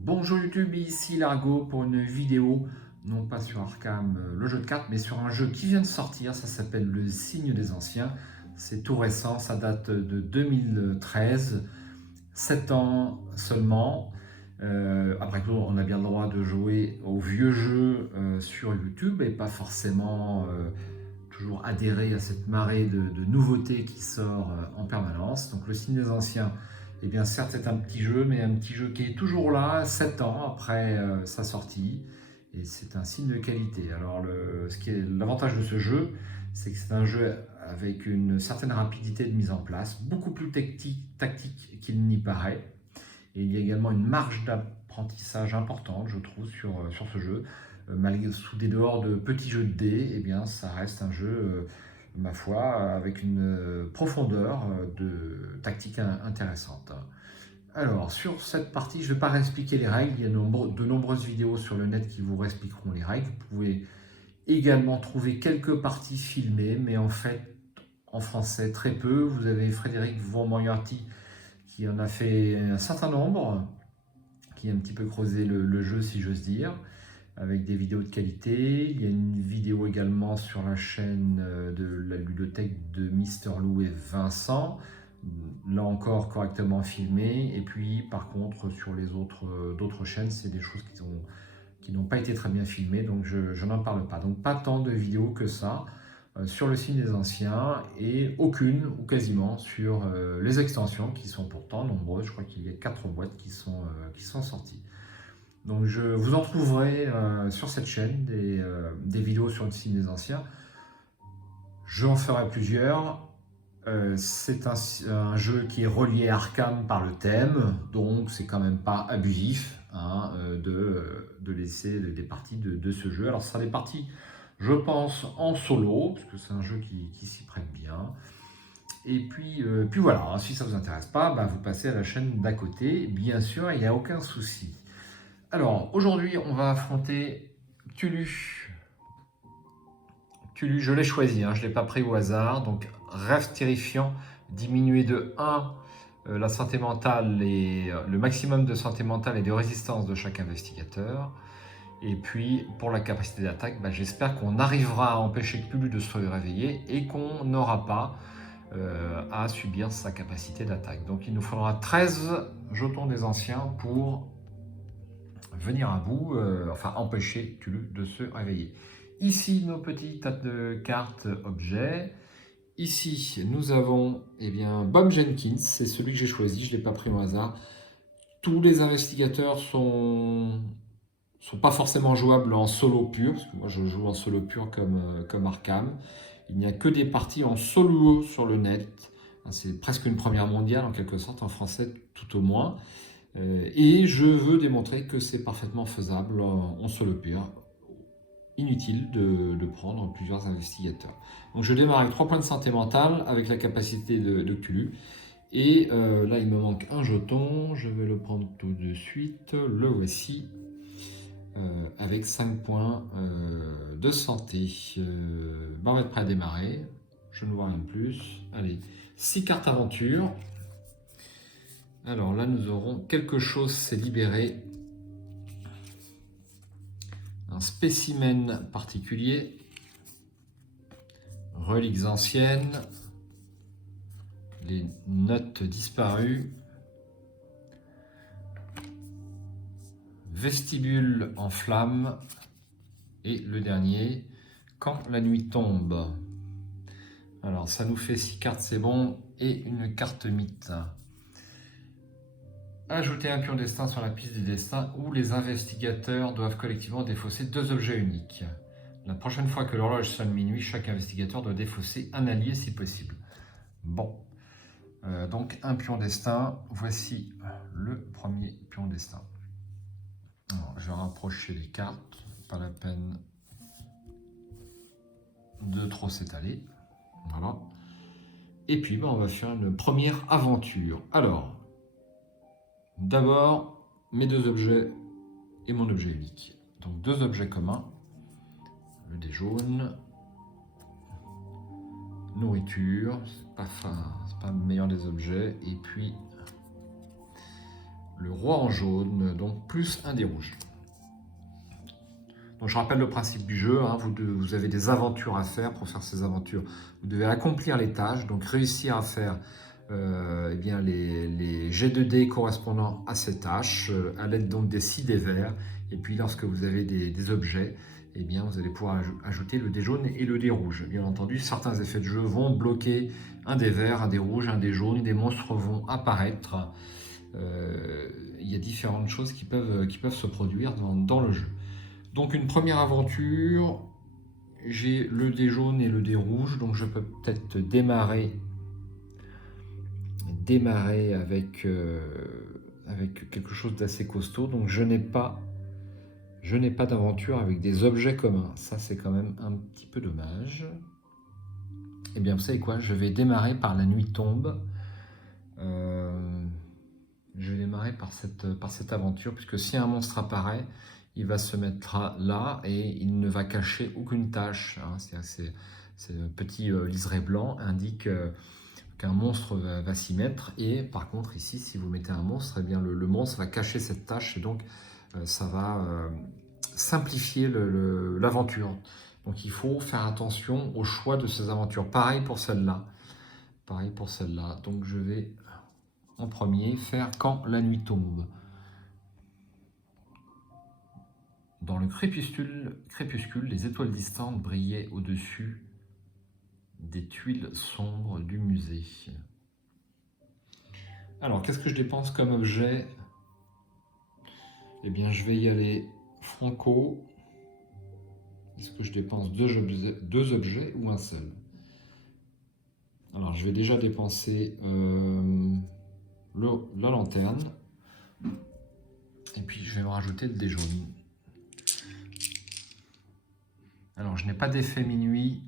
Bonjour YouTube, ici Largo pour une vidéo, non pas sur Arkham, le jeu de cartes, mais sur un jeu qui vient de sortir, ça s'appelle Le Signe des Anciens. C'est tout récent, ça date de 2013, 7 ans seulement. Après tout, on a bien le droit de jouer aux vieux jeux sur YouTube et pas forcément toujours adhérer à cette marée de nouveautés qui sort en permanence. Donc Le Signe des Anciens, eh bien certes c'est un petit jeu, mais un petit jeu qui est toujours là, 7 ans après sa sortie, et c'est un signe de qualité. Alors ce qui est l'avantage de ce jeu, c'est que c'est un jeu avec une certaine rapidité de mise en place, beaucoup plus tactique qu'il n'y paraît, et il y a également une marge d'apprentissage importante, je trouve, sur ce jeu. Malgré sous des dehors de petits jeux de dés, eh bien, ça reste un jeu, ma foi, avec une profondeur de tactique intéressante. Alors, sur cette partie, je ne vais pas réexpliquer les règles. Il y a de nombreuses vidéos sur le net qui vous réexpliqueront les règles. Vous pouvez également trouver quelques parties filmées, mais en fait, en français, très peu. Vous avez Frédéric Vaughan-Moriarty qui en a fait un certain nombre, qui a un petit peu creusé le jeu, si j'ose dire, avec des vidéos de qualité. Il y a une vidéo également sur la chaîne de la ludothèque de Mister Lou et Vincent, là encore correctement filmé. Et puis par contre sur les d'autres chaînes, c'est des choses qui n'ont pas été très bien filmées, donc je n'en parle pas. Donc pas tant de vidéos que ça sur le signe des anciens, et aucune ou quasiment sur les extensions qui sont pourtant nombreuses. Je crois qu'il y a 4 boîtes qui sont sorties. Donc vous en trouverez sur cette chaîne des vidéos sur le signe des anciens. J'en ferai plusieurs. C'est un jeu qui est relié à Arkham par le thème, donc c'est quand même pas abusif hein, de laisser des parties de ce jeu. Alors ce sera des parties, je pense, en solo, parce que c'est un jeu qui s'y prête bien. Et puis voilà, si ça ne vous intéresse pas, bah, vous passez à la chaîne d'à côté, bien sûr, il n'y a aucun souci. Alors, aujourd'hui, on va affronter Cthulhu. Cthulhu, je l'ai choisi, hein, je ne l'ai pas pris au hasard. Donc, rêve terrifiant, diminué de 1 la santé mentale et le maximum de santé mentale et de résistance de chaque investigateur. Et puis, pour la capacité d'attaque, bah, j'espère qu'on arrivera à empêcher Cthulhu de se réveiller et qu'on n'aura pas à subir sa capacité d'attaque. Donc, il nous faudra 13 jetons des anciens pour venir à bout, enfin empêcher Cthulhu de se réveiller. Ici, nos petits tas de cartes objets. Ici, nous avons Bob Jenkins, c'est celui que j'ai choisi, je ne l'ai pas pris au hasard. Tous les investigateurs sont pas forcément jouables en solo pur, parce que moi je joue en solo pur comme Arkham. Il n'y a que des parties en solo sur le net. C'est presque une première mondiale en quelque sorte, en français tout au moins. Et je veux démontrer que c'est parfaitement faisable en solo pur. Inutile de prendre plusieurs investigateurs. Donc je démarre avec 3 points de santé mentale avec la capacité de Cthulhu. Et là il me manque un jeton, je vais le prendre tout de suite, le voici. Avec 5 points de santé. On va être prêt à démarrer. Je ne vois rien de plus. Allez, 6 cartes aventure. Alors là, nous aurons quelque chose s'est libéré. Un spécimen particulier. Reliques anciennes. Les notes disparues. Vestibule en flammes. Et le dernier, quand la nuit tombe. Alors ça nous fait 6 cartes, c'est bon. Et une carte mythe. Ajouter un pion destin sur la piste des destins où les investigateurs doivent collectivement défausser 2 objets uniques. La prochaine fois que l'horloge sonne minuit, chaque investigateur doit défausser un allié si possible. Bon, donc un pion destin, voici le premier pion destin. Alors, je vais rapprocher les cartes, pas la peine de trop s'étaler. Voilà. Et puis on va faire une première aventure. Alors, d'abord, mes 2 objets et mon objet unique. Donc 2 objets communs, le dé jaune, nourriture, c'est pas le meilleur des objets, et puis le roi en jaune, donc plus un dé rouge. Donc je rappelle le principe du jeu, hein, vous avez des aventures à faire. Pour faire ces aventures, vous devez accomplir les tâches, donc réussir à faire eh bien les jets de dés correspondant à ces tâches, à l'aide donc des 6 dés verts. Et puis lorsque vous avez des objets, eh bien, vous allez pouvoir ajouter le dé jaune et le dé rouge. Bien entendu, certains effets de jeu vont bloquer un dé vert, un dé rouge, un dé jaune, des monstres vont apparaître. Il y a différentes choses qui peuvent se produire dans le jeu. Donc une première aventure, j'ai le dé jaune et le dé rouge, donc je peux peut-être démarrer avec quelque chose d'assez costaud. Donc je n'ai pas d'aventure avec des objets communs. Ça, c'est quand même un petit peu dommage. Eh bien, vous savez quoi? Je vais démarrer par La Nuit tombe. Je vais démarrer par cette aventure, puisque si un monstre apparaît, il va se mettre là et il ne va cacher aucune tâche. Hein. C'est un petit liseré blanc indique qu'un monstre va s'y mettre. Et par contre, ici, si vous mettez un monstre, eh bien, le monstre va cacher cette tâche et donc ça va simplifier l'aventure. Donc il faut faire attention au choix de ces aventures. Pareil pour celle-là. Donc je vais en premier faire Quand la nuit tombe. Dans le crépuscule, les étoiles distantes brillaient au-dessus des tuiles sombres du musée. Alors, qu'est-ce que je dépense comme objet? Eh bien, je vais y aller franco. Est-ce que je dépense deux objets ou un seul? Alors, je vais déjà dépenser la lanterne. Et puis, je vais me rajouter le dé jaune. Alors, je n'ai pas d'effet minuit.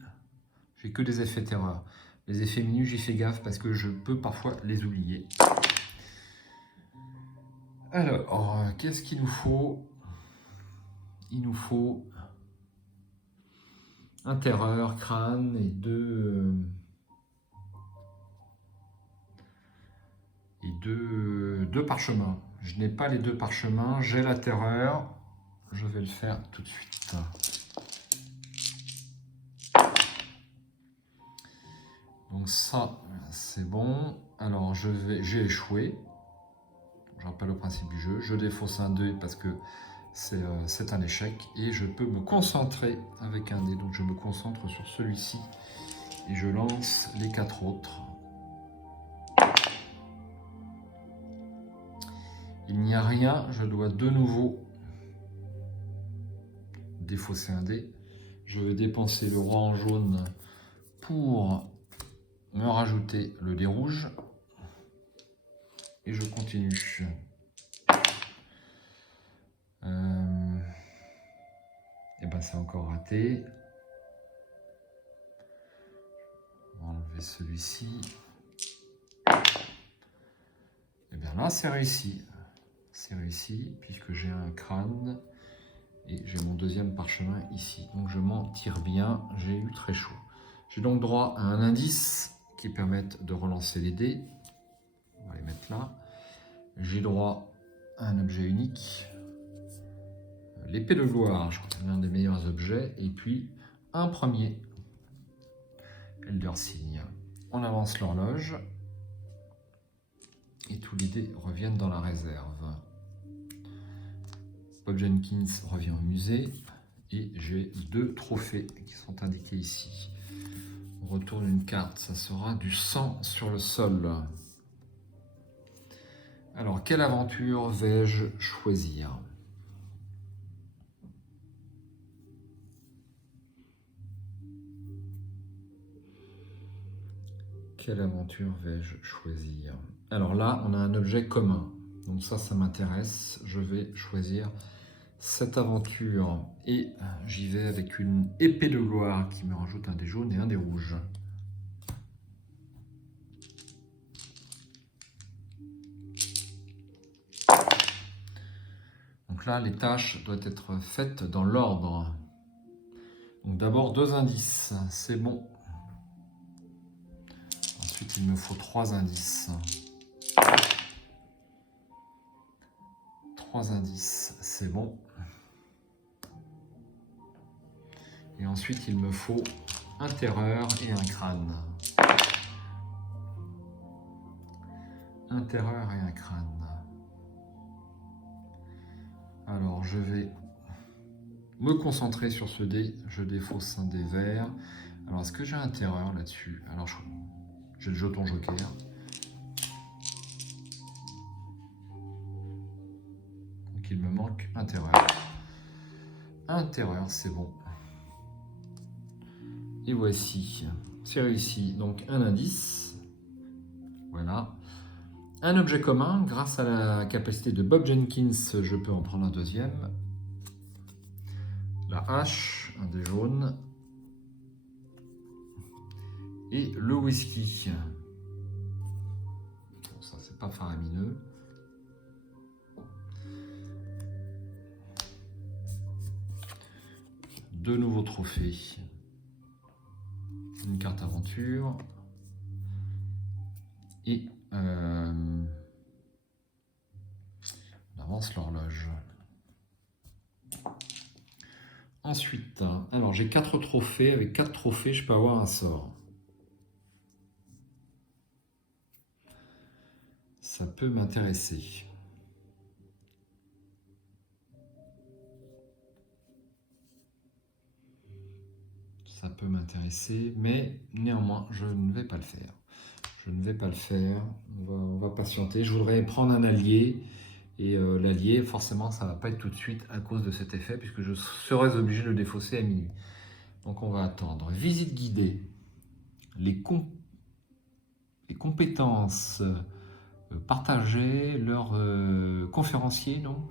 J'ai que des effets terreur. Les effets minuit, j'y fais gaffe parce que je peux parfois les oublier. Alors, qu'est-ce qu'il nous faut? Il nous faut un terreur, crâne et deux parchemins. Je n'ai pas les 2 parchemins, j'ai la terreur. Je vais le faire tout de suite. Donc ça, c'est bon. Alors, j'ai échoué. Je rappelle le principe du jeu. Je défausse un dé parce que c'est un échec. Et je peux me concentrer avec un dé. Donc, je me concentre sur celui-ci. Et je lance les 4 autres. Il n'y a rien. Je dois de nouveau défausser un dé. Je vais dépenser le roi en jaune pour me rajouter le dé rouge. Et je continue. Et ben c'est encore raté. On va enlever celui-ci. Et bien là c'est réussi. C'est réussi puisque j'ai un crâne et j'ai mon deuxième parchemin ici. Donc je m'en tire bien, j'ai eu très chaud. J'ai donc droit à un indice qui permette de relancer les dés. On va les mettre là. J'ai droit à un objet unique. L'épée de gloire, je crois que c'est l'un des meilleurs objets. Et puis un premier Elder Sign. On avance l'horloge. Et tous les dés reviennent dans la réserve. Bob Jenkins revient au musée. Et j'ai 2 trophées qui sont indiqués ici. On retourne une carte, ça sera du sang sur le sol. Alors, quelle aventure vais-je choisir? Quelle aventure vais-je choisir? Alors là, on a un objet commun. Donc ça m'intéresse. Je vais choisir cette aventure. Et j'y vais avec une épée de gloire qui me rajoute un dé jaune et un dé rouge. Donc là, les tâches doivent être faites dans l'ordre. Donc d'abord 2 indices, c'est bon. Ensuite, il me faut 3 indices. 3 indices, c'est bon. Et ensuite, il me faut un terreur et un crâne. Un terreur et un crâne. Alors, je vais me concentrer sur ce dé. Je défausse un dé vert. Alors, est-ce que j'ai un terreur là-dessus? Alors, j'ai le jeton joker. Donc, il me manque un terreur. Un terreur, c'est bon. Et voici, c'est réussi. Donc, un indice. Voilà. Un objet commun, grâce à la capacité de Bob Jenkins, je peux en prendre un deuxième. La hache, un dé jaune. Et le whisky. Bon, ça, c'est pas faramineux. Deux nouveaux trophées. Une carte aventure. Et on avance l'horloge. Ensuite, alors j'ai 4 trophées. Avec 4 trophées, je peux avoir un sort. Ça peut m'intéresser. Ça peut m'intéresser, mais néanmoins, je ne vais pas le faire. Je ne vais pas le faire. On va patienter. Je voudrais prendre un allié. Et l'allié, forcément, ça ne va pas être tout de suite à cause de cet effet, puisque je serais obligé de le défausser à minuit. Donc on va attendre. Visite guidée. Les compétences partagées, leur conférencier, non?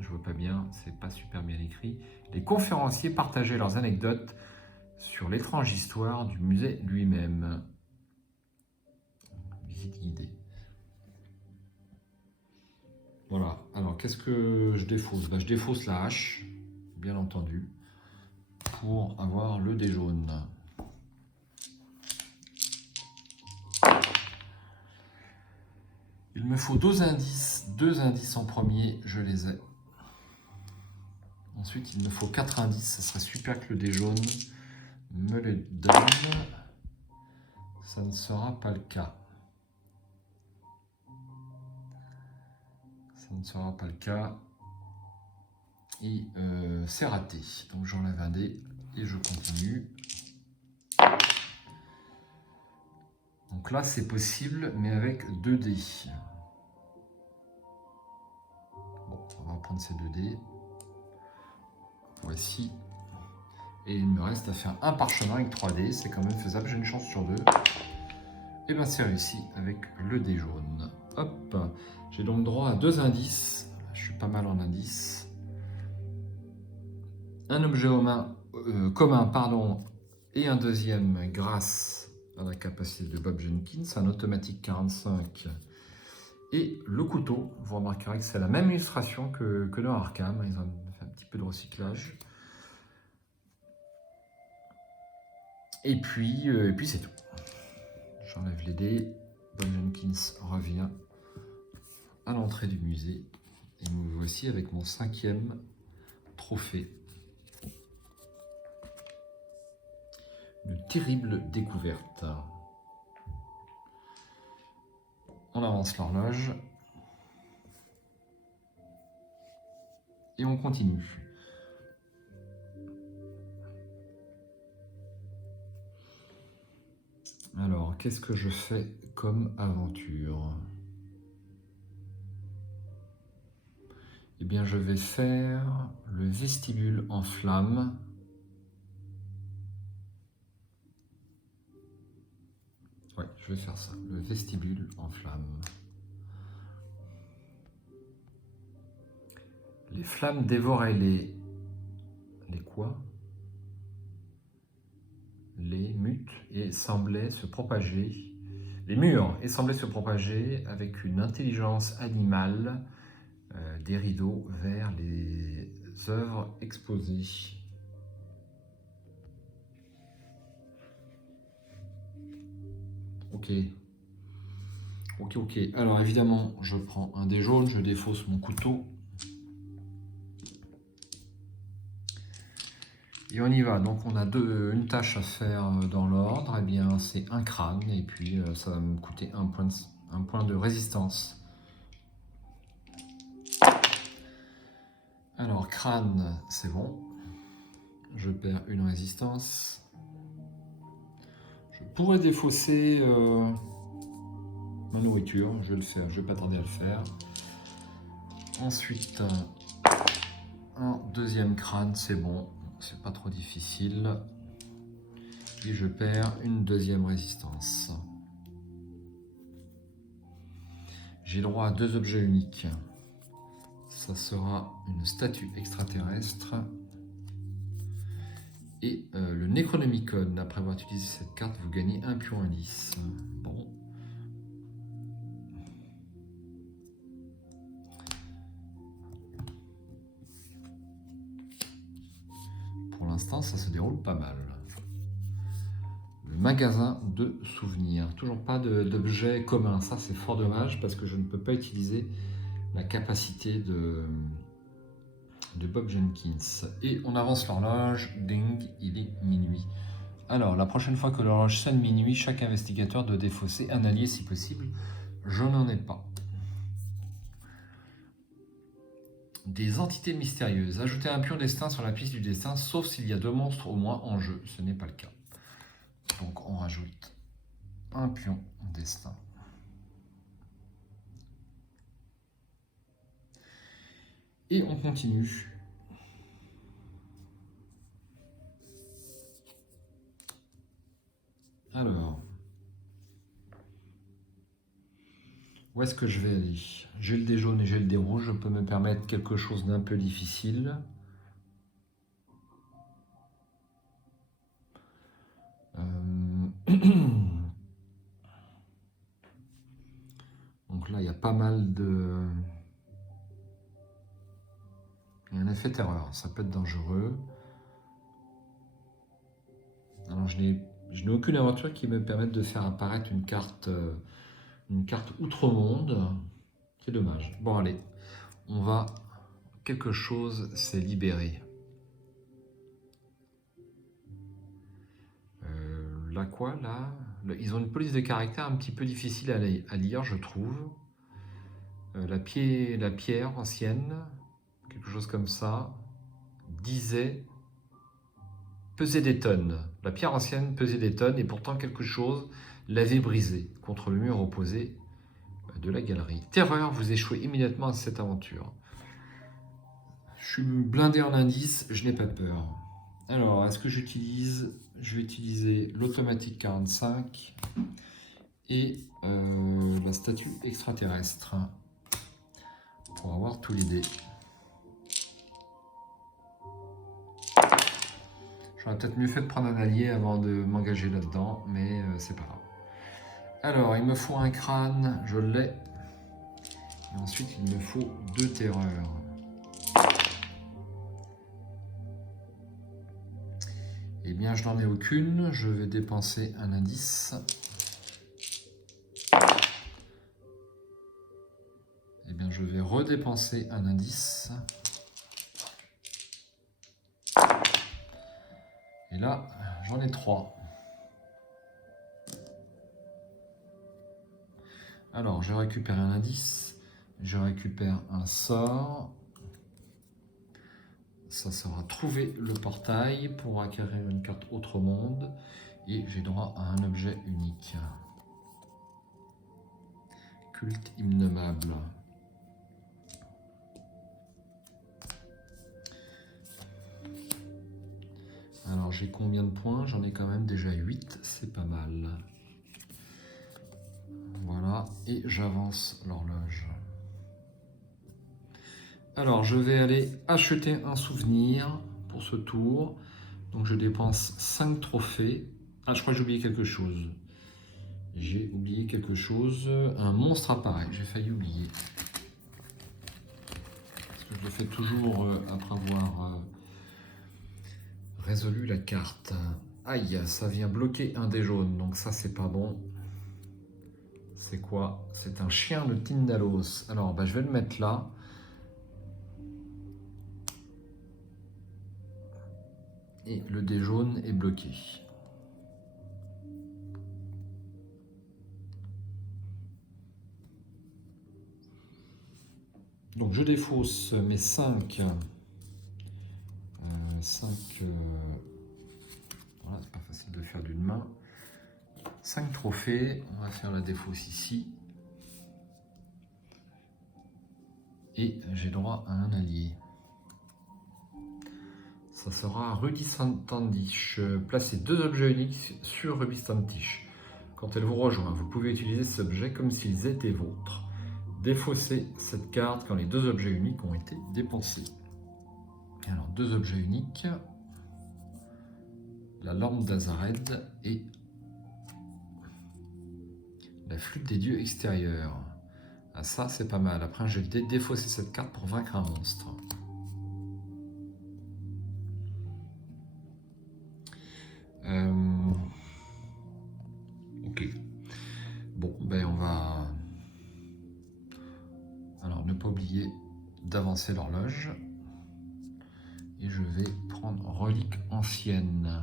Je vois pas bien, c'est pas super bien écrit. Les conférenciers partageaient leurs anecdotes sur l'étrange histoire du musée lui-même. Visite guidée. Voilà, alors qu'est-ce que je défausse? Je défausse la hache, bien entendu, pour avoir le dé jaune. Il me faut deux indices en premier, je les ai. Ensuite, il me faut 4 indices, ça serait super que le dé jaune me les donne. Ça ne sera pas le cas. Ça ne sera pas le cas. Et c'est raté. Donc j'enlève un dé et je continue. Donc là, c'est possible, mais avec 2 dés. Bon, on va prendre ces 2 dés. Voici. Et il me reste à faire un parchemin avec 3 dés. C'est quand même faisable, j'ai une chance sur 2. Et bien c'est réussi avec le dé jaune. Hop, j'ai donc droit à 2 indices. Je suis pas mal en indices. Un objet commun, pardon, et un deuxième grâce à la capacité de Bob Jenkins, un automatique 45 et le couteau. Vous remarquerez que c'est la même illustration que dans Arkham, ils ont fait un petit peu de recyclage. Et puis c'est tout. J'enlève les dés, Bob Jenkins revient à l'entrée du musée et me voici avec mon 5e trophée. Une terrible découverte. On avance l'horloge. Et on continue. Alors, qu'est-ce que je fais comme aventure? Eh bien, je vais faire le vestibule en flammes. Ouais, je vais faire ça, le vestibule en flammes. Les flammes dévoraient les quoi? Les mutes et semblaient se propager. Les murs et semblaient se propager avec une intelligence animale des rideaux vers les œuvres exposées. Ok. Ok. Alors évidemment, je prends un dé jaune, je défausse mon couteau. Et on y va. Donc on a une tâche à faire dans l'ordre. Eh bien, c'est un crâne. Et puis ça va me coûter un point de résistance. Alors, crâne, c'est bon. Je perds une résistance. Je pourrais défausser ma nourriture. Je vais le faire. Je vais pas tarder à le faire. Ensuite, un deuxième crâne, c'est bon. C'est pas trop difficile. Et je perds une deuxième résistance. J'ai droit à 2 objets uniques. Ça sera une statue extraterrestre et le Necronomicon. Après avoir utilisé cette carte, vous gagnez un pion indice. Bon. Pour l'instant, ça se déroule pas mal. Le magasin de souvenirs. Toujours pas d'objet commun. Ça, c'est fort dommage parce que je ne peux pas utiliser la capacité de Bob Jenkins. Et on avance l'horloge. Ding, il est minuit. Alors, la prochaine fois que l'horloge sonne minuit, chaque investigateur doit défausser un allié si possible. Je n'en ai pas. Des entités mystérieuses. Ajoutez un pion destin sur la piste du destin, sauf s'il y a 2 monstres au moins en jeu. Ce n'est pas le cas. Donc on rajoute un pion destin. Et on continue. Alors, où est-ce que je vais aller? J'ai le dé jaune et j'ai le dé rouge. Je peux me permettre quelque chose d'un peu difficile. Donc là, il y a pas mal de... Il y a un effet terreur. Ça peut être dangereux. Alors, je n'ai aucune aventure qui me permette de faire apparaître une carte outre-monde. C'est dommage. Bon, allez. On va... Quelque chose s'est libéré. Là quoi, là? Ils ont une police de caractère un petit peu difficile à lire, je trouve. La pierre ancienne, quelque chose comme ça, disait peser des tonnes. La pierre ancienne pesait des tonnes et pourtant quelque chose l'avait brisé contre le mur opposé de la galerie. Terreur, vous échouez immédiatement à cette aventure. Je suis blindé en indice, je n'ai pas peur. Alors, est-ce que j'utilise... Je vais utiliser l'automatique 45 et la statue extraterrestre pour avoir tous les dés. J'aurais peut-être mieux fait de prendre un allié avant de m'engager là-dedans, mais c'est pas grave. Alors, il me faut un crâne, je l'ai. Et ensuite, il me faut 2 terreurs. Eh bien, je n'en ai aucune. Je vais dépenser un indice. Eh bien, je vais redépenser un indice. Et là, j'en ai 3. Alors, je récupère un indice. Je récupère un sort. Ça sera trouver le portail pour acquérir une carte autre monde. Et j'ai droit à un objet unique. Culte innommable. Alors j'ai combien de points? J'en ai quand même déjà 8, c'est pas mal. Voilà, et j'avance l'horloge. Alors je vais aller acheter un souvenir pour ce tour. Donc je dépense 5 trophées. Ah, je crois que j'ai oublié quelque chose. J'ai oublié quelque chose. Un monstre apparaît, j'ai failli oublier. Parce que je le fais toujours après avoir résolu la carte. Aïe, ça vient bloquer un dé jaune, donc ça c'est pas bon. C'est quoi? C'est un chien de Tindalos. Alors bah, je vais le mettre là. Et le dé jaune est bloqué. Donc je défausse mes 5. 5 voilà, c'est pas facile de faire d'une main. 5 trophées. On va faire la défausse ici. Et j'ai droit à un allié. Ça sera Rudy Standish. Placez 2 objets uniques sur Ruby Standish. Quand elle vous rejoint, vous pouvez utiliser ces objets comme s'ils étaient vôtres. Défaussez cette carte quand les 2 objets uniques ont été dépensés. Alors, 2 objets uniques. La lampe d'Azared et la flûte des dieux extérieurs. Ah, ça, c'est pas mal. Après, je vais défausser cette carte pour vaincre un monstre. Ok. Bon, ben on va... Alors, ne pas oublier d'avancer l'horloge. Et je vais prendre relique ancienne.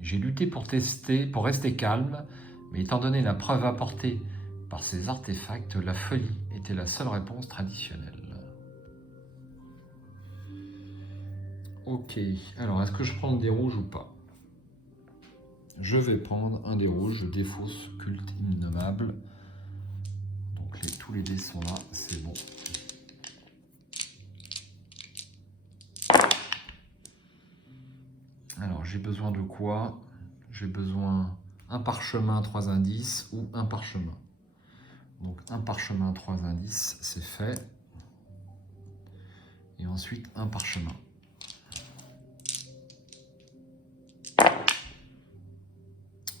J'ai lutté pour tester, pour rester calme, mais étant donné la preuve apportée par ces artefacts, la folie était la seule réponse traditionnelle. Ok, alors est-ce que je prends des rouges ou pas? Je vais prendre un des rouges, je défausse culte innommable. Donc tous les dés sont là, c'est bon. Alors j'ai besoin de quoi? J'ai besoin un parchemin, 3 indices ou un parchemin. Donc un parchemin, 3 indices, c'est fait. Et ensuite un parchemin.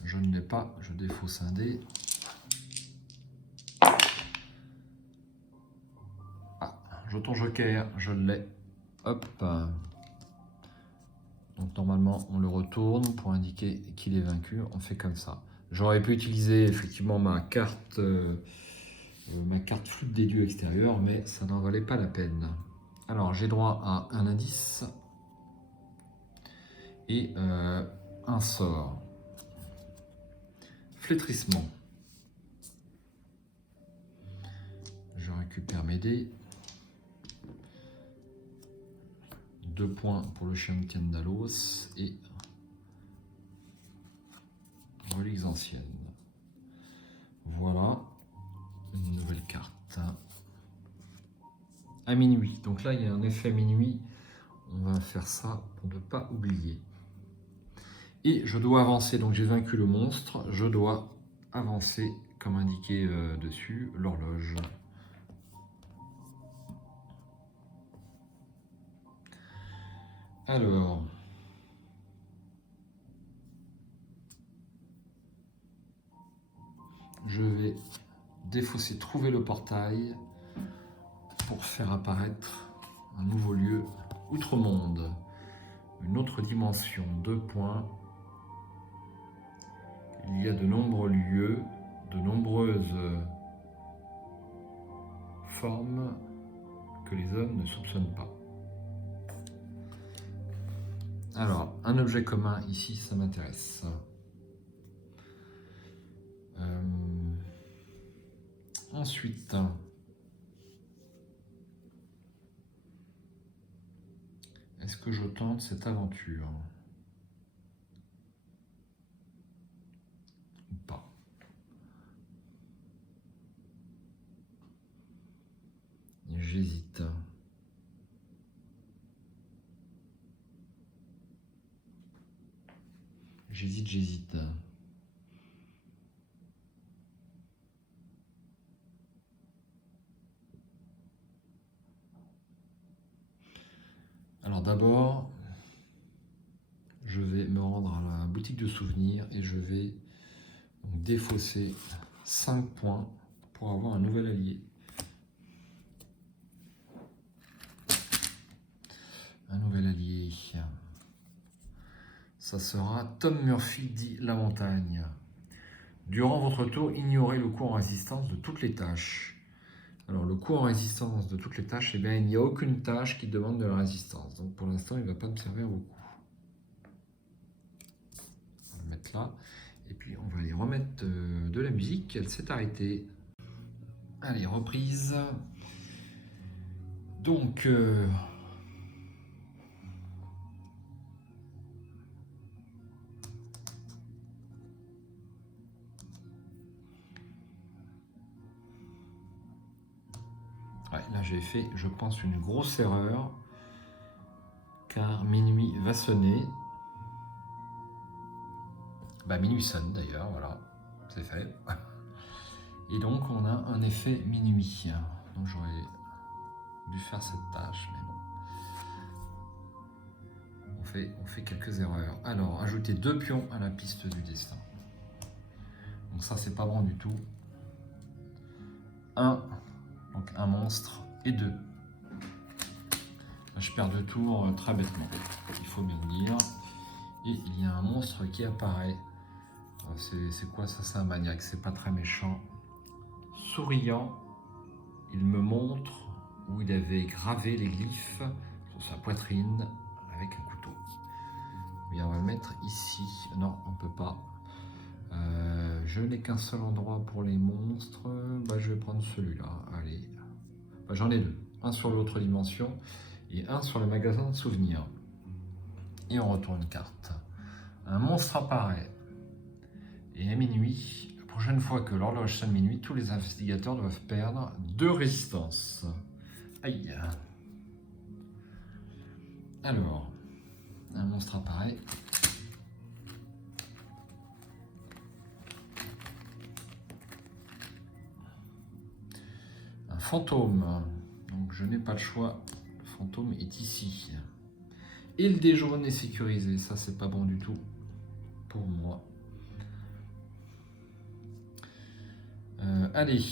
Je ne l'ai pas, je défausse un dé. Ah, jeton joker, je l'ai. Hop. Donc normalement on le retourne pour indiquer qu'il est vaincu. On fait comme ça. J'aurais pu utiliser effectivement ma carte flûte des dieux extérieurs, mais ça n'en valait pas la peine. Alors j'ai droit à un indice et un sort. Flétrissement. Je récupère mes dés. 2 points pour le chien de Tiendalos et reliques anciennes. Voilà une nouvelle carte. À minuit. Donc là, il y a un effet minuit. On va faire ça pour ne pas oublier. Et je dois avancer. Donc j'ai vaincu le monstre. Je dois avancer, comme indiqué dessus, l'horloge. Alors, je vais défausser, trouver le portail pour faire apparaître un nouveau lieu, Outre-Monde, une autre dimension, 2 points. Il y a de nombreux lieux, de nombreuses formes que les hommes ne soupçonnent pas. Alors, un objet commun ici, ça m'intéresse. Ensuite, est-ce que je tente cette aventure ou pas? J'hésite. J'hésite. Alors d'abord, je vais me rendre à la boutique de souvenirs et je vais donc défausser 5 points pour avoir un nouvel allié. Un nouvel allié. Ça sera Tom Murphy dit La Montagne. Durant votre tour, ignorez le coût en résistance de toutes les tâches. Alors le coût en résistance de toutes les tâches, eh bien, il n'y a aucune tâche qui demande de la résistance. Donc pour l'instant, il ne va pas me servir beaucoup. être là. Et puis on va aller remettre de la musique, elle s'est arrêtée. Allez, reprise. Donc, ouais, là j'ai fait, je pense, une grosse erreur, car minuit va sonner. Bah, minuit sonne d'ailleurs, voilà, c'est fait. Et donc on a un effet minuit. Donc j'aurais dû faire cette tâche, mais bon. On fait quelques erreurs. Alors, ajouter 2 pions à la piste du destin. Donc ça, c'est pas bon du tout. 1, donc un monstre, et 2. Là, je perds 2 tours très bêtement, il faut bien le dire. Et il y a un monstre qui apparaît. C'est quoi ça? C'est un maniaque, c'est pas très méchant. Souriant, il me montre où il avait gravé les glyphes sur sa poitrine avec un couteau. Bien, on va le mettre ici. Non, on peut pas. Je n'ai qu'un seul endroit pour les monstres. Bah, je vais prendre celui-là. Allez. Bah, j'en ai 2. Un sur l'autre dimension et un sur le magasin de souvenirs. Et on retourne une carte. Un monstre apparaît. Et à minuit, la prochaine fois que l'horloge sonne minuit, tous les investigateurs doivent perdre 2 résistances. Aïe. Alors, un monstre apparaît. Un fantôme. Donc je n'ai pas le choix. Le fantôme est ici. Et le dé jaune est sécurisé. Ça, c'est pas bon du tout pour moi. Allez,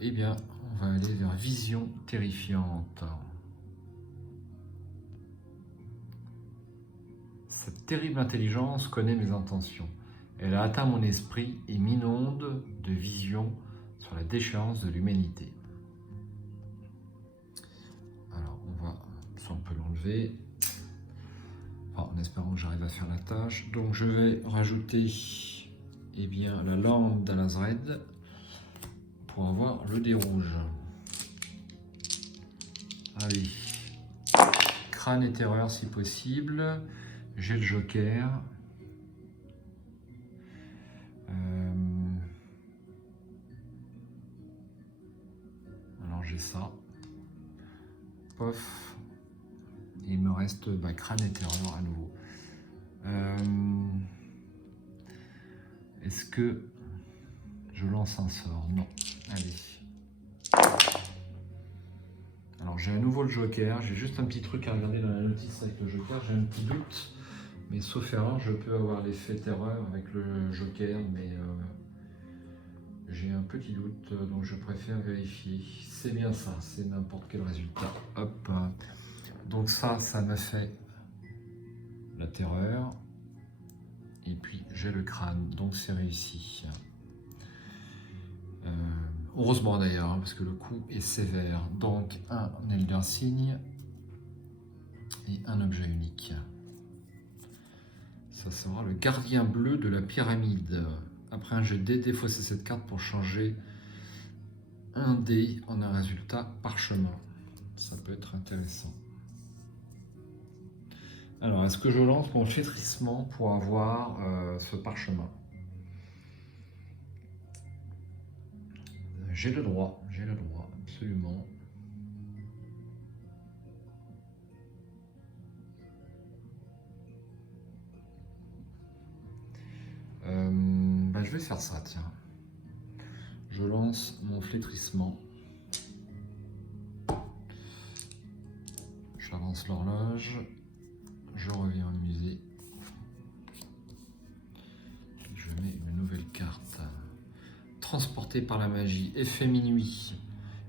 eh bien, on va aller vers vision terrifiante. Cette terrible intelligence connaît mes intentions. Elle a atteint mon esprit et m'inonde de visions sur la déchéance de l'humanité. Alors, on peut l'enlever, enfin, en espérant que j'arrive à faire la tâche. Donc, je vais rajouter eh bien, la lampe d'Alazred pour avoir le dé rouge. Allez, crâne et terreur si possible. J'ai le joker. Alors j'ai ça. Pof. Et il me reste crâne et terreur à nouveau. Est-ce que je lance un sort? Non. Allez. Alors j'ai à nouveau le joker. J'ai juste un petit truc à regarder dans la notice avec le joker. J'ai un petit doute. Mais sauf erreur, je peux avoir l'effet terreur avec le joker, mais j'ai un petit doute, donc je préfère vérifier. C'est bien ça, c'est n'importe quel résultat. Hop. Donc ça me fait la terreur. Et puis j'ai le crâne, donc c'est réussi. Heureusement d'ailleurs, parce que le coup est sévère. Donc un Elder Signe et un objet unique. Ça sera le gardien bleu de la pyramide. Après un jet de dés, défausser cette carte pour changer un dé en un résultat parchemin. Ça peut être intéressant. Alors, est-ce que je lance mon flétrissement pour avoir ce parchemin? J'ai le droit, absolument. Je vais faire ça, tiens. Je lance mon flétrissement. J'avance l'horloge. Je reviens au musée. Je mets une nouvelle carte. Transporté par la magie. Effet minuit.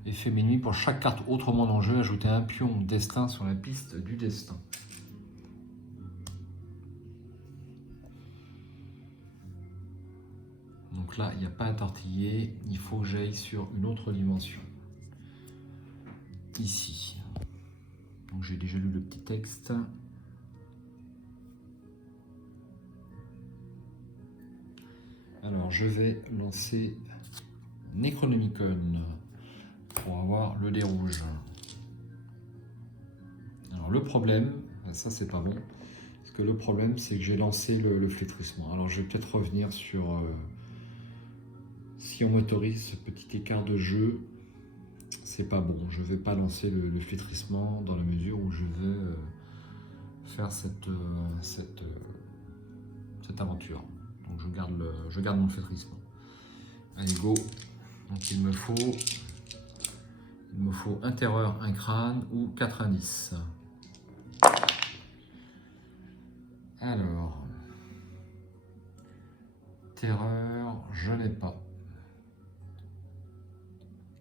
Effet minuit pour chaque carte autrement en jeu. Ajouter un pion destin sur la piste du destin. Donc là, il n'y a pas à tortiller, il faut que j'aille sur une autre dimension. Ici. Donc j'ai déjà lu le petit texte. Alors je vais lancer Necronomicon pour avoir le dé rouge. Alors le problème, ça c'est pas bon, parce que le problème c'est que j'ai lancé le flétrissement. Alors je vais peut-être revenir sur, si on m'autorise ce petit écart de jeu, c'est pas bon. Je vais pas lancer le flétrissement dans la mesure où je vais faire cette aventure. Donc je garde mon flétrissement. Allez go. Donc il me faut un terreur, un crâne ou 4 indices. Alors, terreur, je n'ai pas.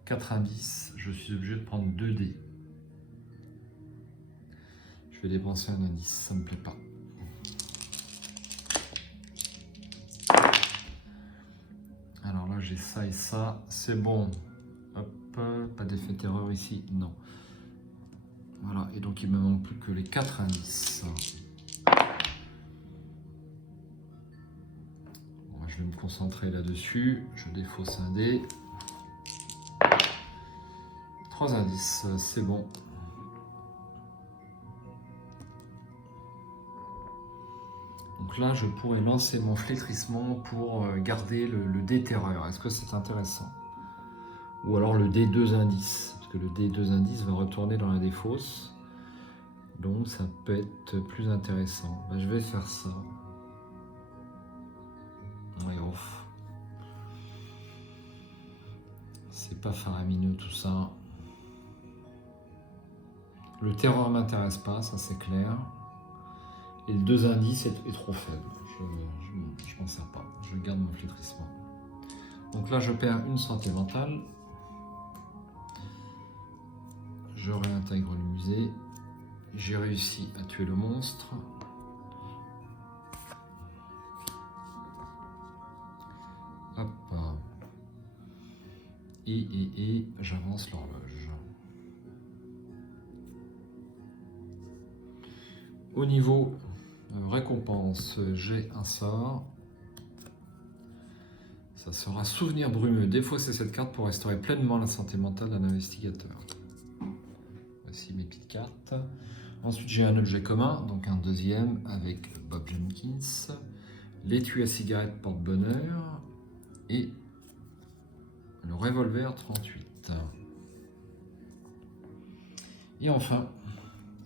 4 indices, je suis obligé de prendre 2 dés. Je vais dépenser un indice, ça me plaît pas. Alors là j'ai ça et ça, c'est bon. Hop, pas d'effet terreur ici, non. Voilà, et donc il me manque plus que les 4 indices. Bon, je vais me concentrer là-dessus, je défausse un dé. 3 indices, c'est bon. Donc là, je pourrais lancer mon flétrissement pour garder le dé terreur. Est-ce que c'est intéressant? Ou alors le dé 2 indices, parce que le dé 2 indices va retourner dans la défausse. Donc ça peut être plus intéressant. Ben, je vais faire ça. Ouais, off. C'est pas faramineux tout ça. Le terreur m'intéresse pas, ça c'est clair. Et le 2 indices est trop faible. Je m'en sers pas. Je garde mon flétrissement. Donc là, je perds une santé mentale. Je réintègre le musée. J'ai réussi à tuer le monstre. Hop. Et j'avance l'horloge. Au niveau récompense, j'ai un sort. Ça sera souvenir brumeux. Défausser cette carte pour restaurer pleinement la santé mentale d'un investigateur. Voici mes petites cartes. Ensuite, j'ai un objet commun, donc un deuxième avec Bob Jenkins. L'étui à cigarette porte-bonheur. Et le revolver 38. Et enfin,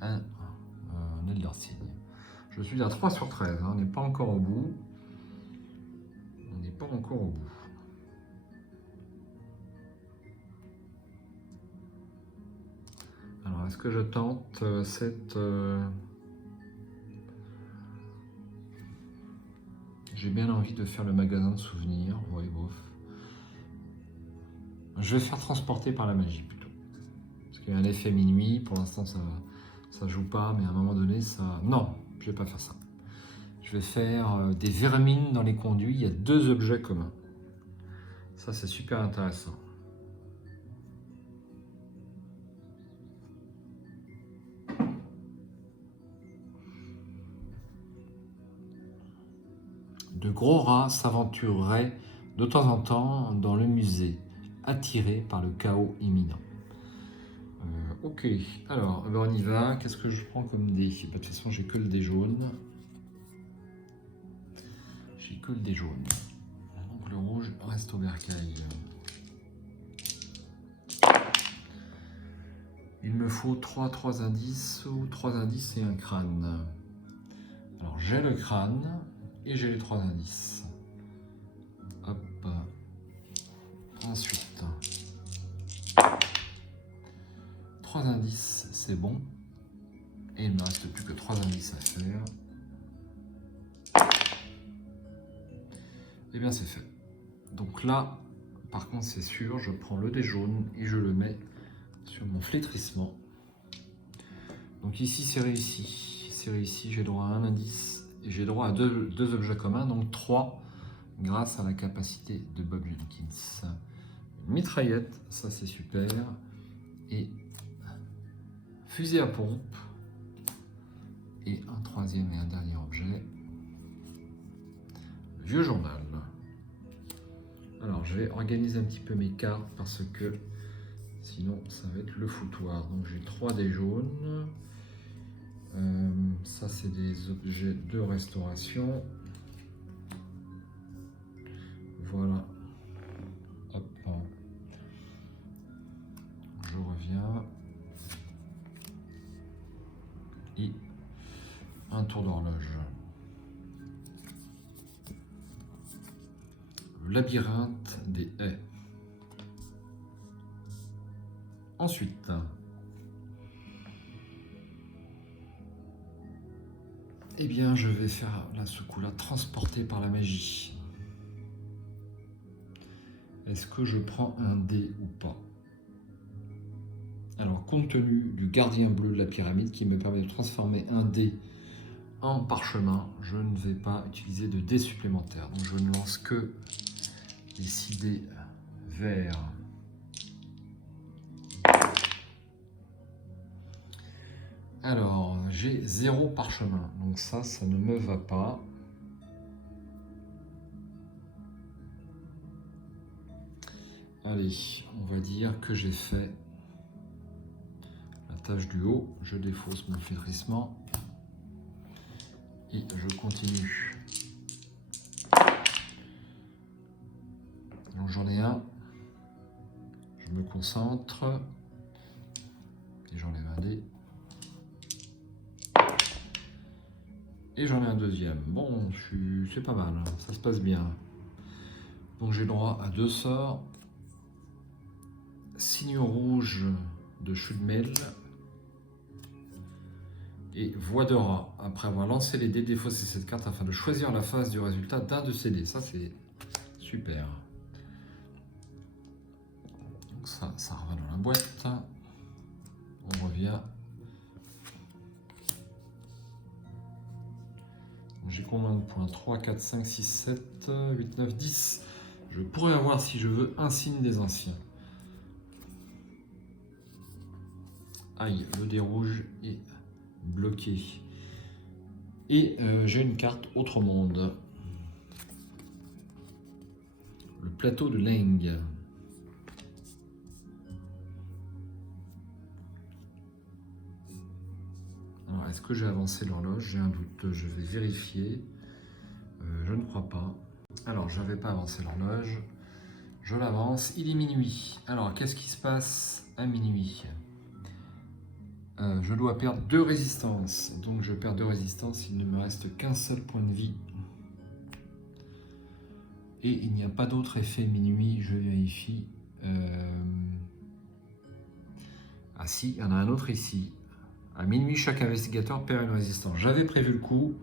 un Elder Sign. Je suis à 3 sur 13, hein. On n'est pas encore au bout. On n'est pas encore au bout. Alors, est-ce que je tente cette... J'ai bien envie de faire le magasin de souvenirs. Oui, bof. Je vais faire transporter par la magie plutôt. Parce qu'il y a un effet minuit. Pour l'instant, ça joue pas, mais à un moment donné, ça... Non, je vais pas faire ça. Je vais faire des vermines dans les conduits. Il y a 2 objets communs. Ça, c'est super intéressant. De gros rats s'aventureraient de temps en temps dans le musée, attirés par le chaos imminent. Ok, alors on y va. Qu'est-ce que je prends comme dé? De toute façon, j'ai que le dé jaune. J'ai que le dé jaune. Donc le rouge reste au bercail. Il me faut 3 indices ou 3 indices et un crâne. Alors j'ai le crâne et j'ai les 3 indices. Hop. Ensuite, 3 indices, c'est bon. Et il ne me reste plus que 3 indices à faire. Et bien c'est fait. Donc là, par contre c'est sûr, je prends le dé jaune et je le mets sur mon flétrissement. Donc ici c'est réussi. C'est réussi, j'ai droit à un indice et j'ai droit à deux objets communs, donc 3 grâce à la capacité de Bob Jenkins. Une mitraillette, ça c'est super. Et fusil à pompe. Et un 3e et un dernier objet. Le vieux journal. Alors, je vais organiser un petit peu mes cartes parce que sinon, ça va être le foutoir. Donc, j'ai 3 dés jaunes. Ça, c'est des objets de restauration. Voilà. Hop. Je reviens. Et un tour d'horloge. Le labyrinthe des haies. Ensuite, eh bien, je vais faire ce coup-là transporté par la magie. Est-ce que je prends un dé ou pas? Alors, compte tenu du gardien bleu de la pyramide qui me permet de transformer un dé en parchemin, je ne vais pas utiliser de dés supplémentaires. Donc, je ne lance que les 6 dés verts. Alors, j'ai 0 parchemin, donc ça ne me va pas. Allez, on va dire que j'ai fait la tâche du haut. Je défausse mon flétrissement et je continue. Donc j'en ai un. Je me concentre et j'enlève un dé. Et j'en ai un deuxième. Bon, c'est pas mal, hein, ça se passe bien. Donc j'ai droit à 2 sorts. Signe rouge de Schudmel et voix de rat. Après avoir lancé les dés, défausser cette carte afin de choisir la phase du résultat d'un de ces dés. Ça, c'est super. Donc ça revient dans la boîte. On revient. J'ai combien de points? 3, 4, 5, 6, 7, 8, 9, 10. Je pourrais avoir, si je veux, un signe des anciens. Aïe, le dé rouge est bloqué. Et j'ai une carte Autre Monde. Le plateau de Leng. Alors, est-ce que j'ai avancé l'horloge? J'ai un doute, je vais vérifier. Je ne crois pas. Alors, je n'avais pas avancé l'horloge. Je l'avance, il est minuit. Alors, qu'est-ce qui se passe à minuit? Je dois perdre 2 résistances. Donc, je perds 2 résistances, il ne me reste qu'un seul point de vie. Et il n'y a pas d'autre effet minuit, je vérifie. Ah si, il y en a un autre ici. À minuit, chaque investigateur perd une résistance. J'avais prévu le coup.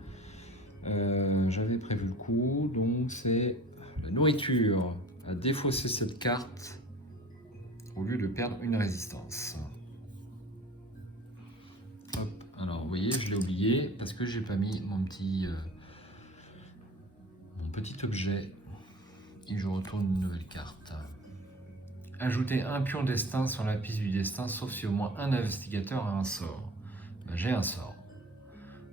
Donc c'est la nourriture à défausser cette carte au lieu de perdre une résistance. Hop, alors vous voyez, je l'ai oublié parce que j'ai pas mis mon petit objet et je retourne une nouvelle carte. Ajouter un pion destin sur la piste du destin, sauf si au moins un investigateur a un sort. Ben, j'ai un sort.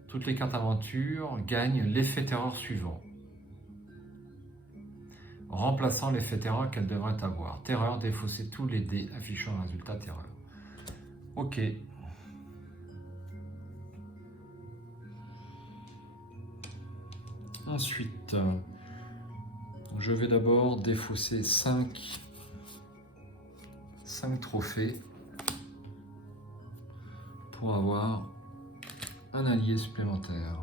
Toutes les cartes aventure gagnent l'effet terreur suivant, remplaçant l'effet terreur qu'elles devraient avoir. Terreur, défausser tous les dés affichant un résultat terreur. Ok. Ensuite, je vais d'abord défausser 5 trophées pour avoir un allié supplémentaire.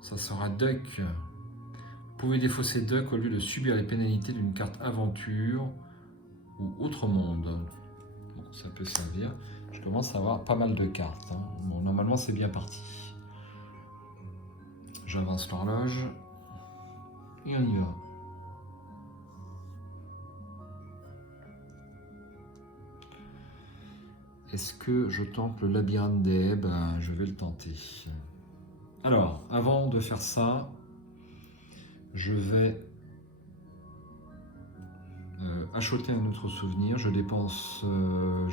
Ça sera Duck. Vous pouvez défausser Duck au lieu de subir les pénalités d'une carte aventure ou Autre Monde. Bon, ça peut servir. Je commence à avoir pas mal de cartes, hein. Bon, normalement c'est bien parti. J'avance l'horloge et on y va. Est-ce que je tente le labyrinthe des haies? Ben, je vais le tenter. Alors, avant de faire ça, je vais acheter un autre souvenir. Je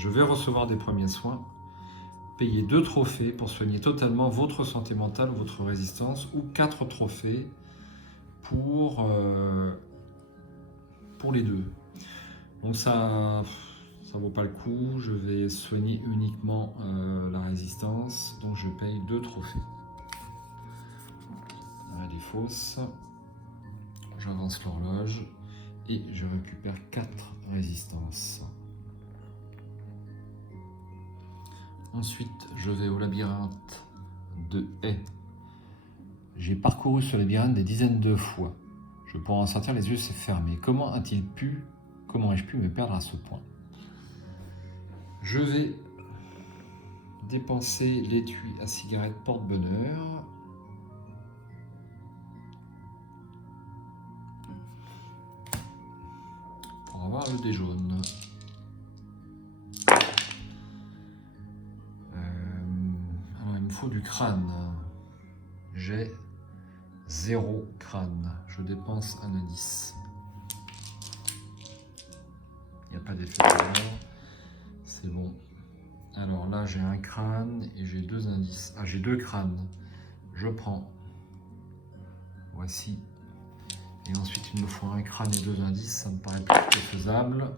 vais recevoir des premiers soins. Payer 2 trophées pour soigner totalement votre santé mentale, votre résistance, ou 4 trophées pour les deux. Donc ça vaut pas le coup. Je vais soigner uniquement la résistance. Donc je paye 2 trophées. Elle est fausse. J'avance l'horloge et je récupère 4 résistances. Ensuite, je vais au labyrinthe de haies. J'ai parcouru ce labyrinthe des dizaines de fois. Je pourrais en sortir les yeux fermés. Comment ai-je pu me perdre à ce point? Je vais dépenser l'étui à cigarette porte-bonheur. Pour avoir le dé jaune. Alors, il me faut du crâne. J'ai 0 crâne. Je dépense un indice. Il n'y a pas d'effet sonore. C'est bon. Alors là, j'ai un crâne et j'ai 2 indices. Ah, j'ai 2 crânes. Je prends. Voici. Et ensuite, il me faut un crâne et 2 indices. Ça me paraît plutôt faisable.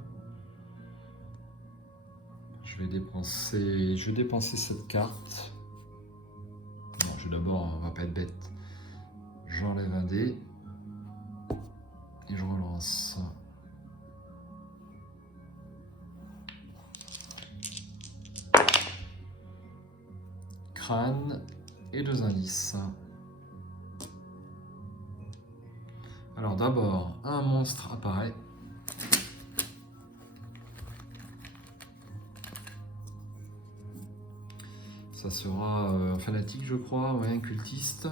Je vais dépenser cette carte. Non, je vais d'abord, on va pas être bête. J'enlève un dé. Et je relance. Crâne et 2 indices. Alors d'abord, un monstre apparaît. Ça sera un fanatique, je crois, ouais, un cultiste.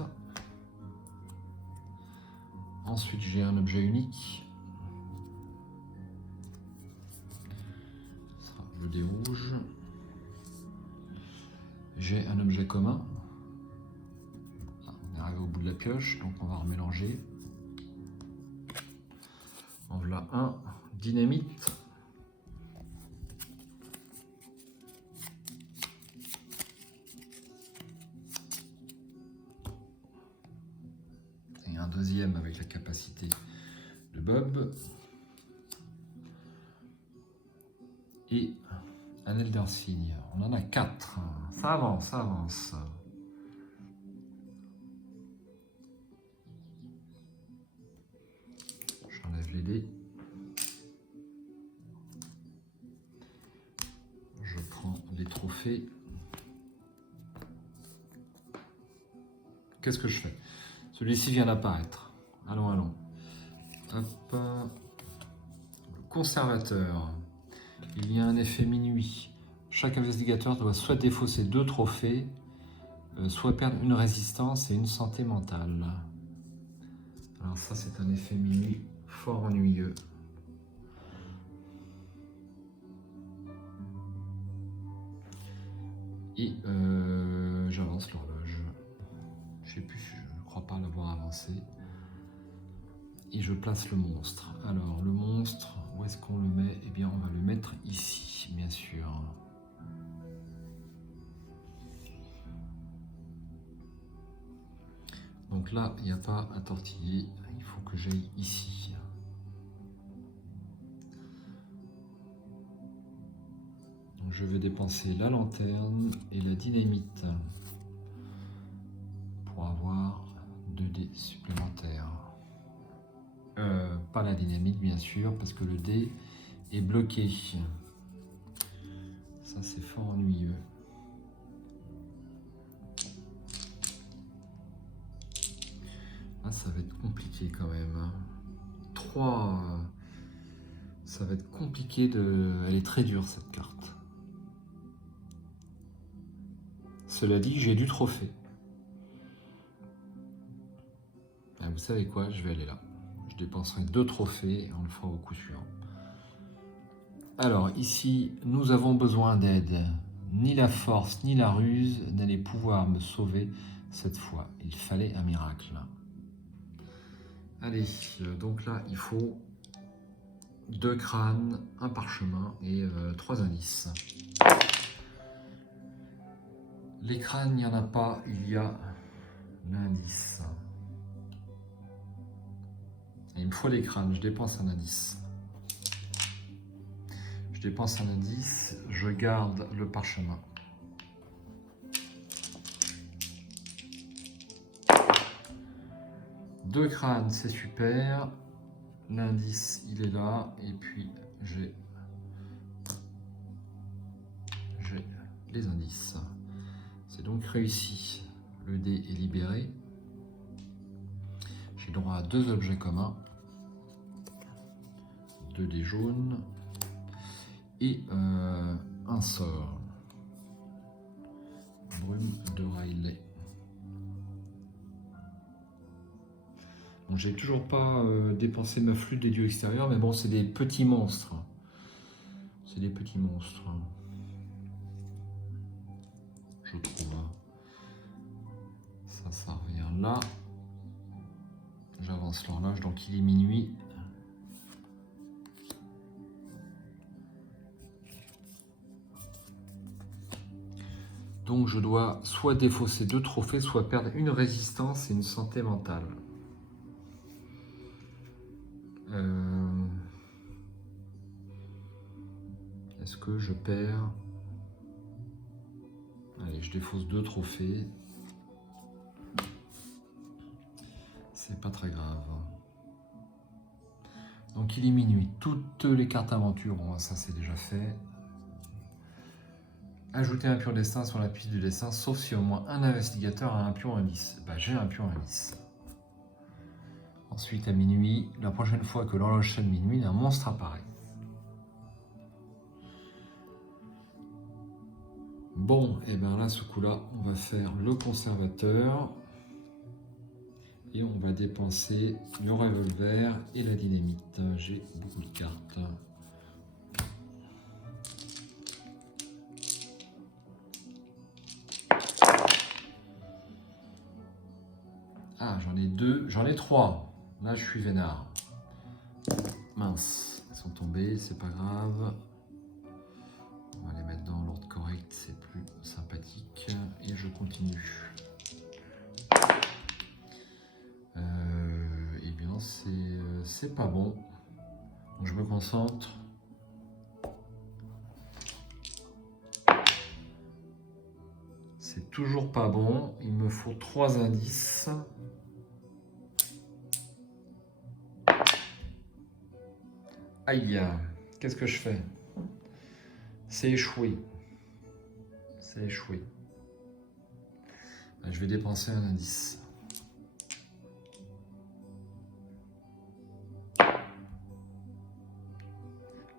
Ensuite, j'ai un objet unique. Ça sera le dé rouge. J'ai un objet commun. On est arrivé au bout de la pioche, donc on va remélanger. En voilà un. Dynamite. Et un deuxième avec la capacité de Bob. Et un Elder Sign. On en a 4. Ça avance, ça avance. J'enlève les dés. Je prends les trophées. Qu'est-ce que je fais? Celui-ci vient d'apparaître. Allons, allons. Hop. Le conservateur. Il y a un effet minuit. Chaque investigateur doit soit défausser 2 trophées, soit perdre une résistance et une santé mentale. Alors ça, c'est un effet minuit fort ennuyeux. Et j'avance l'horloge. Je sais plus, je ne crois pas l'avoir avancé. Et je place le monstre. Alors le monstre, où est-ce qu'on le met? Eh bien, on va le mettre ici, bien sûr. Donc là, il n'y a pas à tortiller. Il faut que j'aille ici. Donc je vais dépenser la lanterne et la dynamite pour avoir 2 dés supplémentaires. Pas la dynamite, bien sûr, parce que le dé est bloqué. Ça, c'est fort ennuyeux. Là, ça va être compliqué quand même. 3, ça va être compliqué de... Elle est très dure, cette carte. Cela dit, j'ai du trophée. Ah, vous savez quoi? Je vais aller là. Je dépenserai 2 trophées et on le fera au coup suivant. Alors, ici, nous avons besoin d'aide. Ni la force, ni la ruse n'allaient pouvoir me sauver cette fois. Il fallait un miracle. Allez, donc là, il faut 2 crânes, un parchemin et 3 indices. Les crânes, il n'y en a pas, il y a l'indice. Il me faut les crânes, je dépense un indice. Je dépense un indice, je garde le parchemin. Deux crânes, c'est super. L'indice, il est là. Et puis, j'ai les indices. C'est donc réussi. Le dé est libéré. J'ai droit à deux objets communs. Deux dés jaunes. Et un sort. Brume de Riley. Bon, j'ai toujours pas dépensé ma flûte des dieux extérieurs, mais bon, c'est des petits monstres. C'est des petits monstres. Je trouve. Ça revient là. J'avance l'horloge, donc il est minuit. Donc je dois soit défausser deux trophées, soit perdre une résistance et une santé mentale. Est-ce que je perds? Allez, je défausse deux trophées. C'est pas très grave. Donc il est minuit. Toutes les cartes aventure, bon, ça c'est déjà fait. Ajouter un pion destin sur la piste du destin, sauf si au moins un investigateur a un pion indice. Bah, j'ai un pion indice. Ensuite, à minuit, la prochaine fois que l'horloge sonne minuit, un monstre apparaît. Bon, et bien là, ce coup-là, on va faire le conservateur. Et on va dépenser le revolver et la dynamite. J'ai beaucoup de cartes. Ah, j'en ai deux, j'en ai trois. Là, je suis vénard. Mince, ils sont tombés, c'est pas grave. On va les mettre dans l'ordre correct, c'est plus sympathique. Et je continue. Eh bien, c'est pas bon. Donc, je me concentre. C'est toujours pas bon. Il me faut 3 indices. Aïe, qu'est-ce que je fais? C'est échoué. C'est échoué. Je vais dépenser un indice.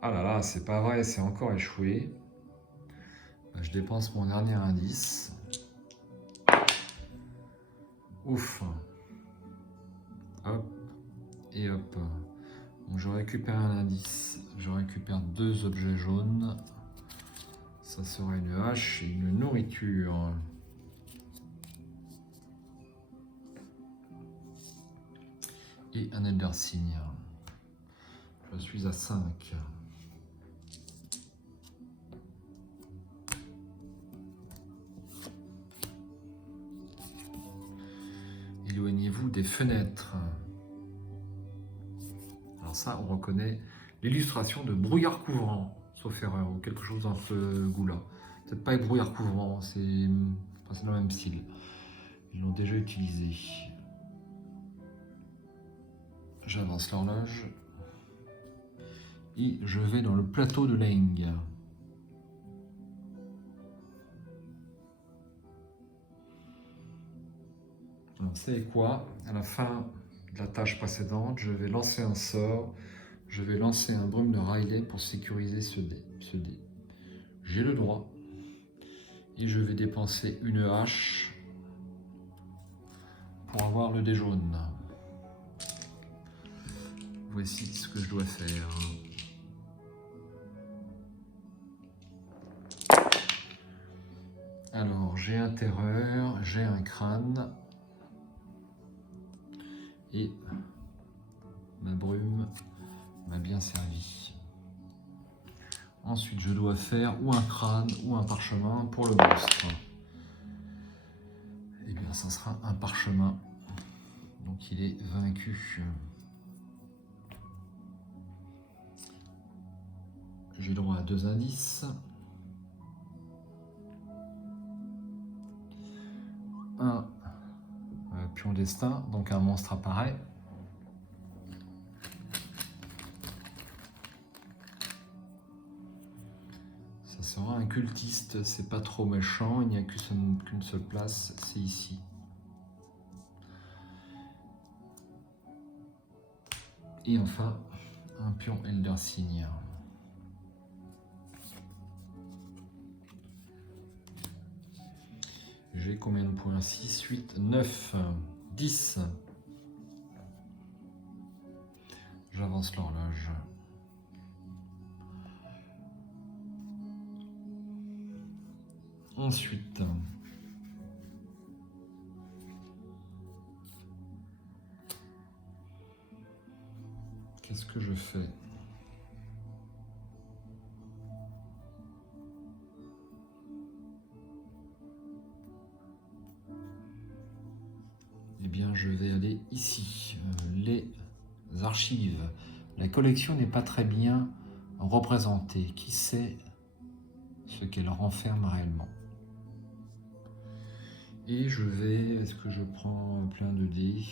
Ah là là, c'est pas vrai, c'est encore échoué. Je dépense mon dernier indice. Ouf. Hop. Et hop. Donc je récupère un indice. Je récupère deux objets jaunes. Ça sera une hache et une nourriture. Et un Elder Sign. Je suis à 5. Éloignez-vous des fenêtres. Alors ça, on reconnaît l'illustration de Brouillard Couvrant, sauf erreur, ou quelque chose dans ce goût-là. Peut-être pas Brouillard Couvrant, c'est dans le même style. Ils l'ont déjà utilisé. J'avance l'horloge. Et je vais dans le plateau de Leng. Vous savez quoi? À la fin de la tâche précédente, je vais lancer un sort. Je vais lancer un brume de Riley pour sécuriser ce dé. J'ai le droit. Et je vais dépenser une hache pour avoir le dé jaune. Voici ce que je dois faire. Alors, j'ai un terreur, j'ai un crâne. Et ma brume m'a bien servi. Ensuite, je dois faire ou un crâne ou un parchemin pour le monstre. Eh bien, ça sera un parchemin. Donc, il est vaincu. j'ai droit à 2 indices. Un pion destin, donc un monstre apparaît. Ça sera un cultiste, c'est pas trop méchant, il n'y a qu'une seule place, c'est ici. Et enfin, un pion Elder Signier. J'ai combien de points? 6, 8, 9, 10. J'avance l'horloge. Ensuite, qu'est-ce que je fais? Eh bien, je vais aller ici. Les archives. La collection n'est pas très bien représentée. Qui sait ce qu'elle renferme réellement? Et je vais... Est-ce que je prends plein de dés?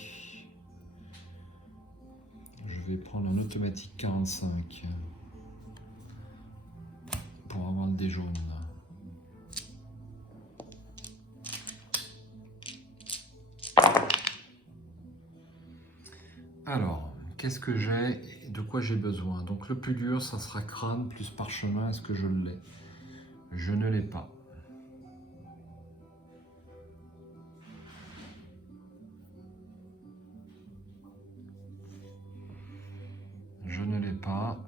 Je vais prendre en automatique 45 pour avoir le dé jaune. Alors, qu'est-ce que j'ai? De quoi j'ai besoin? Donc le plus dur, ça sera crâne plus parchemin. Est-ce que je l'ai? Je ne l'ai pas. Je ne l'ai pas.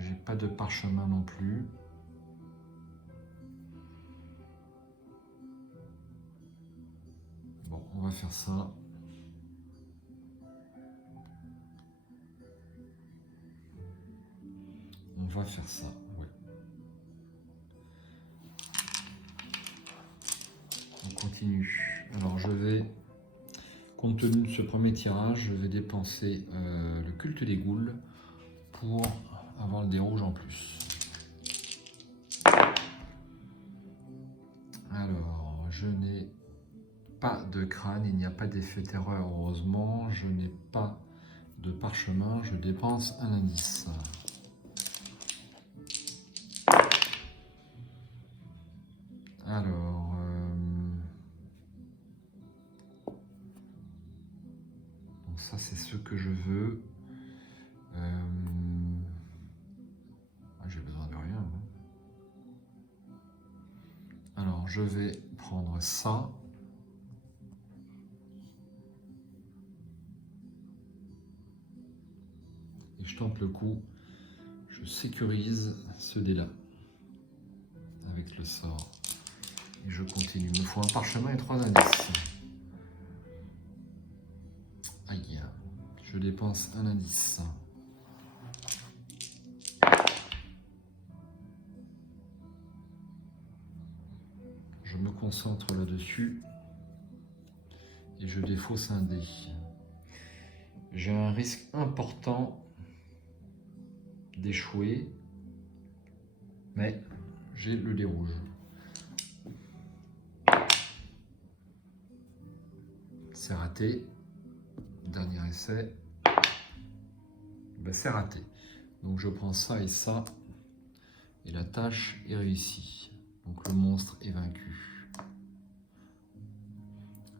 J'ai pas de parchemin non plus. Bon, on va faire ça. On va faire ça, oui. On continue. Alors je vais, compte tenu de ce premier tirage, je vais dépenser le culte des ghouls pour avoir le dé rouge en plus. Alors, je n'ai pas de crâne, il n'y a pas d'effet terreur, heureusement. Je n'ai pas de parchemin, je dépense un indice. Alors, donc ça c'est ce que je veux. J'ai besoin de rien. Alors, je vais prendre ça. Et je tente le coup. Je sécurise ce dé-là avec le sort. Et je continue. Il me faut un parchemin et 3 indices. Aïe. Je dépense un indice. Je me concentre là-dessus. Et je défausse un dé. J'ai un risque important d'échouer. Mais j'ai le dé rouge. C'est raté. Dernier essai. Ben, c'est raté. Donc je prends ça et ça. Et la tâche est réussie. Donc le monstre est vaincu.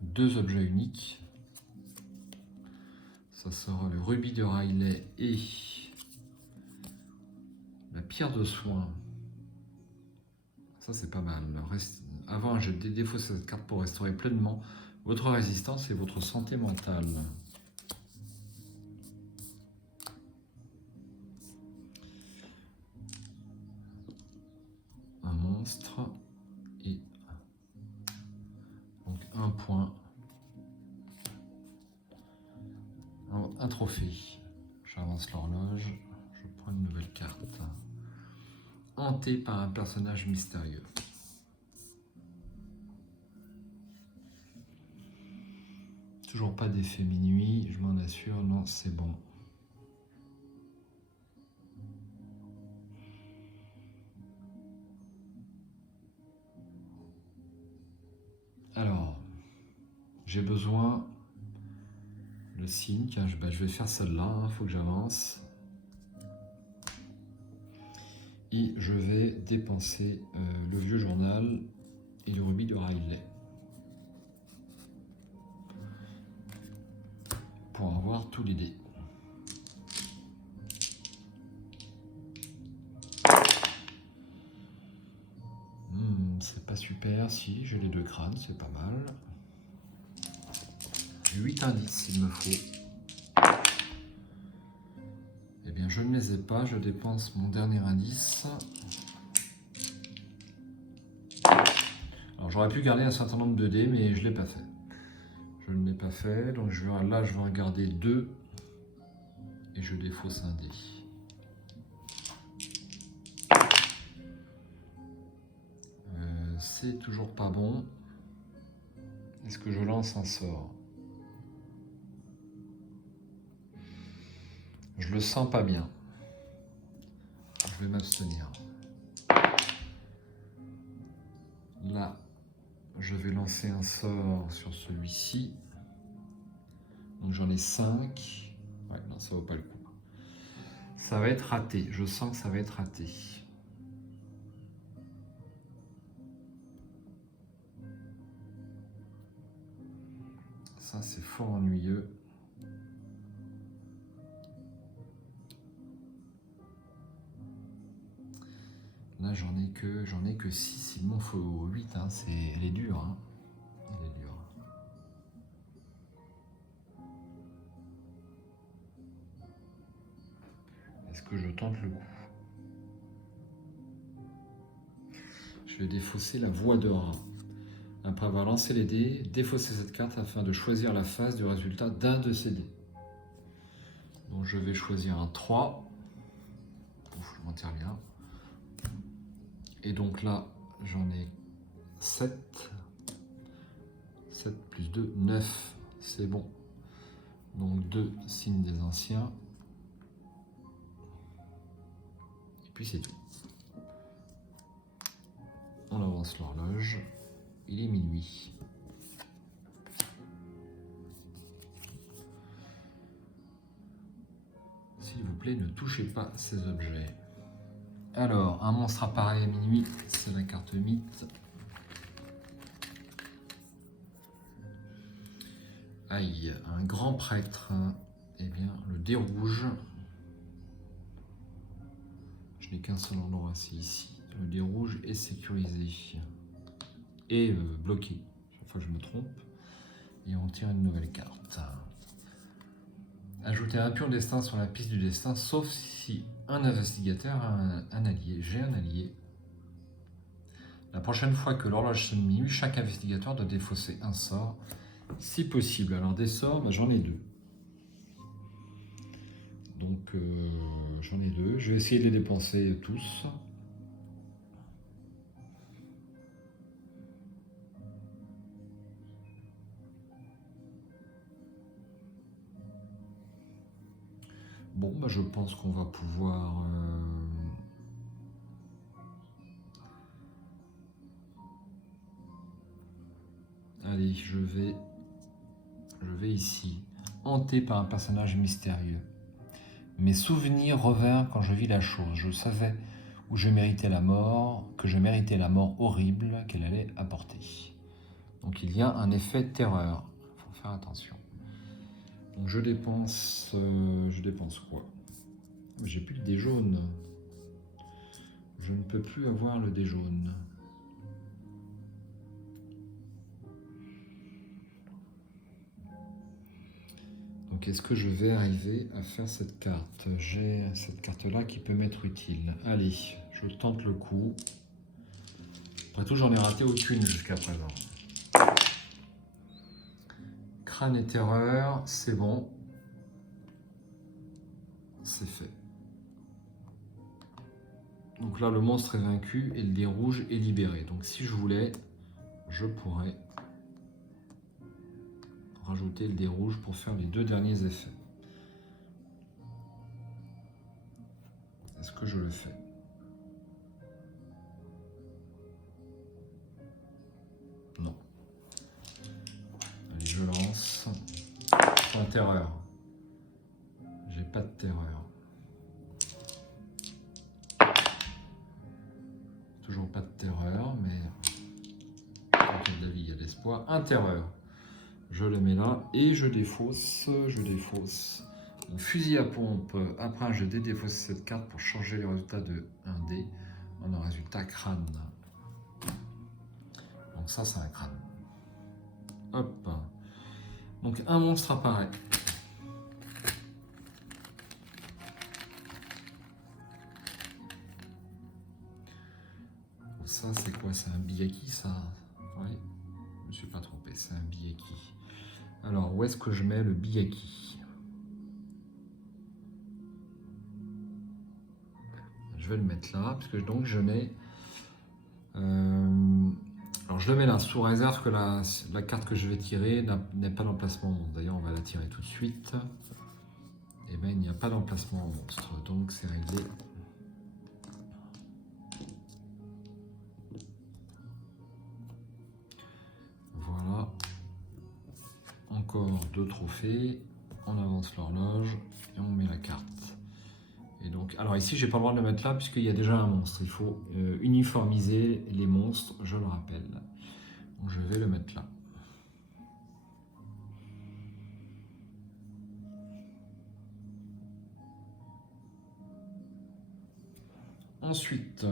2 objets uniques. Ça sera le rubis de Riley et la pierre de soin. Ça c'est pas mal. Avant, je défausse cette carte pour restaurer pleinement votre résistance et votre santé mentale. Un monstre et donc un point. Un trophée. J'avance l'horloge. Je prends une nouvelle carte. Hanté par un personnage mystérieux. Toujours pas d'effet minuit, je m'en assure. Non, c'est bon. J'ai besoin de signe. Tiens, je vais faire celle-là, il faut que j'avance. Et je vais dépenser le vieux journal et le rubis de Riley pour avoir tous les dés. C'est pas super, si j'ai les 2 crânes, c'est pas mal. 8 indices il me faut. Eh bien je ne les ai pas, je dépense mon dernier indice. Alors j'aurais pu garder un certain nombre de dés, mais je ne l'ai pas fait. Je ne l'ai pas fait, donc là je vais en garder 2 et je défausse un dé. C'est toujours pas bon. Est-ce que je lance un sort? Je le sens pas bien. Je vais m'abstenir. Là, je vais lancer un sort sur celui-ci. Donc j'en ai 5. Ouais, non, ça vaut pas le coup. Ça va être raté. Je sens que ça va être raté. Ça, c'est fort ennuyeux. Là, j'en ai que 6. Il m'en faut 8. Hein. Elle est dure. Hein. Elle est dure. Est-ce que je tente le coup? Je vais défausser la voix de rat. Après avoir lancé les dés, défausser cette carte afin de choisir la face du résultat d'un de ces dés. Donc je vais choisir un 3. Ouf, je m'en tire bien. Et donc là, j'en ai 7. 7 plus 2, 9. C'est bon. Donc 2 signes des anciens. Et puis c'est tout. On avance l'horloge. Il est minuit. S'il vous plaît, ne touchez pas ces objets. Alors, un monstre apparaît à minuit, c'est la carte mythe. Aïe, un grand prêtre. Eh bien, le dé rouge. Je n'ai qu'un seul endroit, c'est ici. Le dé rouge est sécurisé. Et bloqué. Chaque fois que je me trompe. Et on tire une nouvelle carte. Ajouter un pion destin sur la piste du destin, sauf si un investigateur a un allié. J'ai un allié. La prochaine fois que l'horloge sonne minuit, chaque investigateur doit défausser un sort, si possible. Alors des sorts, j'en ai 2. Donc j'en ai 2. Je vais essayer de les dépenser tous. Bon, je pense qu'on va pouvoir... Allez, je vais ici. Hanté par un personnage mystérieux. Mes souvenirs revinrent quand je vis la chose. Je savais où je méritais la mort, que je méritais la mort horrible qu'elle allait apporter. Donc il y a un effet terreur. Il faut faire attention. Donc je dépense quoi? J'ai plus le dé jaune. Je ne peux plus avoir le dé jaune. Donc est-ce que je vais arriver à faire cette carte? J'ai cette carte-là qui peut m'être utile. Allez, je tente le coup. Après tout, j'en ai raté aucune jusqu'à présent. Crâne et terreur, c'est bon. C'est fait. Donc là, le monstre est vaincu et le dé rouge est libéré. Donc si je voulais, je pourrais rajouter le dé rouge pour faire les 2 derniers effets. Est-ce que je le fais? Non. Allez, je Sans terreur. J'ai pas de terreur. Toujours pas de terreur, mais quand il y a de la vie, il y a de l'espoir. Un terreur. Je le mets là et je défausse. Mon fusil à pompe. Après, je défausse cette carte pour changer les résultats de 1D en un résultat crâne. Donc ça, c'est un crâne. Hop. Donc un monstre apparaît. Ça, c'est quoi? C'est un biyaki, ça? Oui, je me suis pas trompé, c'est un biyaki. Alors, où est-ce que je mets le biyaki? Je vais le mettre là, puisque donc je mets... alors, je le mets là, sous réserve que la carte que je vais tirer n'ait pas d'emplacement monstre. D'ailleurs, on va la tirer tout de suite. Et bien, il n'y a pas d'emplacement monstre, donc c'est réglé. Voilà. Encore 2 trophées. On avance l'horloge et on met la carte. Et donc, alors ici, j'ai pas le droit de le mettre là puisqu'il y a déjà un monstre. Il faut uniformiser les monstres, je le rappelle. Donc, je vais le mettre là. Ensuite,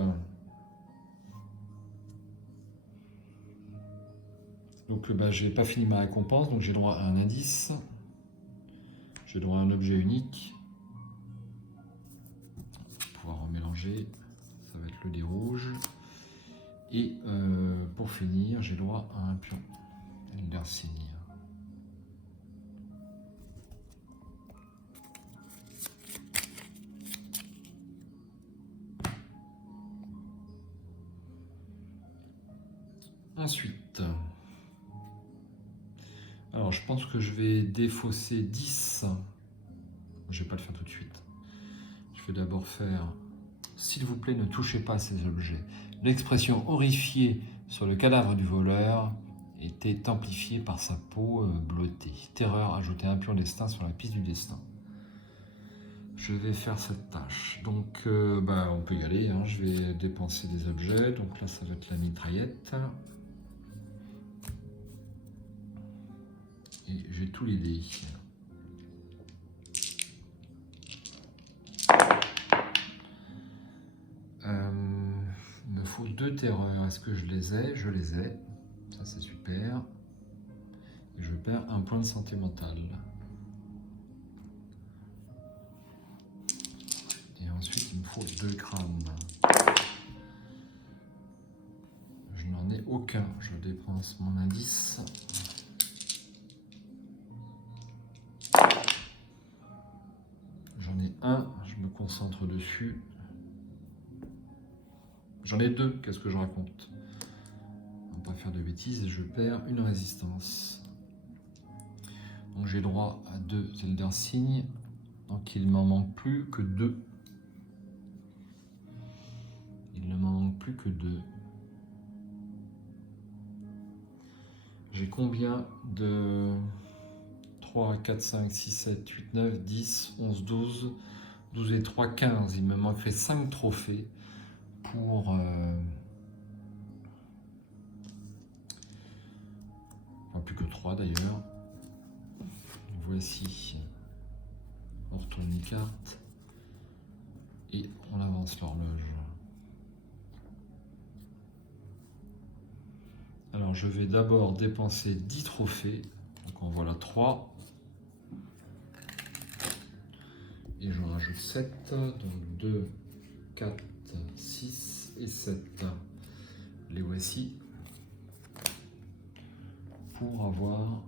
donc je n'ai pas fini ma récompense, donc j'ai droit à un indice. J'ai droit à un objet unique. Pouvoir en mélanger, ça va être le dé rouge. Et pour finir, j'ai droit à un pion. Eldersigne. Ensuite, alors je pense que je vais défausser 10. Je ne vais pas le faire tout de suite. Je vais d'abord faire, s'il vous plaît, ne touchez pas à ces objets. L'expression horrifiée sur le cadavre du voleur était amplifiée par sa peau bleutée. Terreur, ajouter un pion destin sur la piste du destin. Je vais faire cette tâche. Donc, on peut y aller. Hein. Je vais dépenser des objets. Donc là, ça va être la mitraillette. Et j'ai tous les dés. Il me faut 2 terreurs. Est-ce que je les ai? Je les ai. Ça, c'est super. Et je perds un point de santé mentale. Et ensuite, il me faut 2 crânes. Je n'en ai aucun. Je dépense mon indice. J'en ai un. Je me concentre dessus. J'en ai 2. Qu'est-ce que je raconte? On ne va pas faire de bêtises. Et je perds une résistance. Donc j'ai droit à 2 Eldersigne. Donc il ne m'en manque plus que 2. Il ne m'en manque plus que 2. J'ai combien de 3, 4, 5, 6, 7, 8, 9, 10, 11, 12, 12 et 3, 15. Il me manquerait 5 trophées pour... Enfin, plus que 3 d'ailleurs. Voici. On retourne une carte. Et on avance l'horloge. Alors je vais d'abord dépenser 10 trophées. Donc en voilà 3. Et j'en rajoute 7. Donc 2, 4, 6 et 7. Les voici. Pour avoir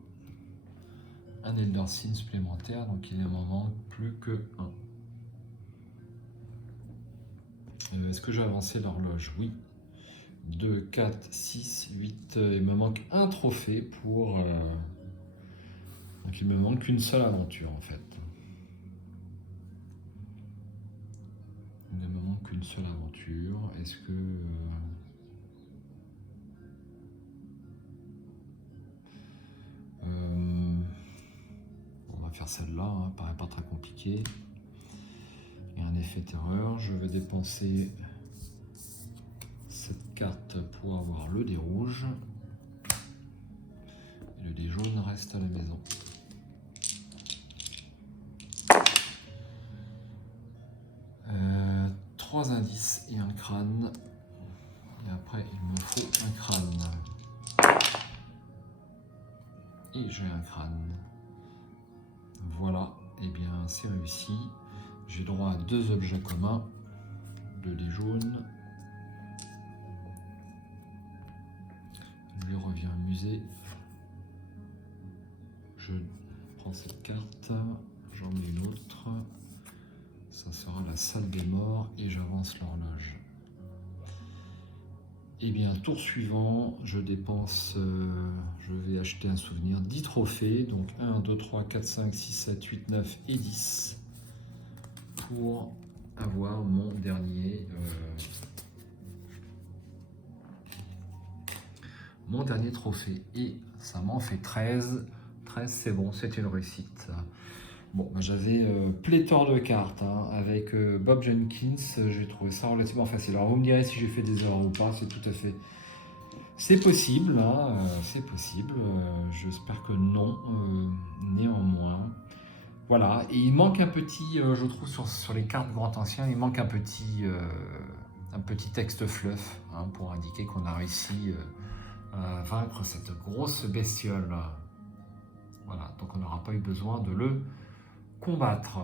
un Eldersigne supplémentaire. Donc il ne m'en manque plus que 1. Est-ce que j'ai avancé l'horloge? Oui. 2, 4, 6, 8. Il me manque un trophée pour... Donc il me manque qu'une seule aventure en fait. Il ne me manque qu'une seule aventure. Est-ce que... on va faire celle-là, hein, paraît pas très compliqué. Et un effet terreur, je vais dépenser cette carte pour avoir le dé rouge. Et le dé jaune reste à la maison. Trois indices et un crâne. Et après, il me faut un crâne. Et j'ai un crâne. Voilà, et bien c'est réussi. J'ai droit à 2 objets communs. Le dé jaune. Lui revient au musée. Je prends cette carte, j'en mets une autre. Ça sera la salle des morts et j'avance l'horloge. Et bien, tour suivant, je dépense, je vais acheter un souvenir, 10 trophées, donc 1, 2, 3, 4, 5, 6, 7, 8, 9 et 10 pour avoir mon dernier trophée. Et ça m'en fait 13. 13, c'est bon, c'est une réussite. Bon, ben j'avais pléthore de cartes hein, avec Bob Jenkins, j'ai trouvé ça relativement facile. Alors vous me direz si j'ai fait des erreurs ou pas, c'est tout à fait... C'est possible, hein, c'est possible, j'espère que non, néanmoins. Voilà, et il manque un petit, je trouve sur les cartes Grand Ancien, il manque un petit texte fluff hein, pour indiquer qu'on a réussi à vaincre cette grosse bestiole. Voilà, donc on n'aura pas eu besoin de le combattre.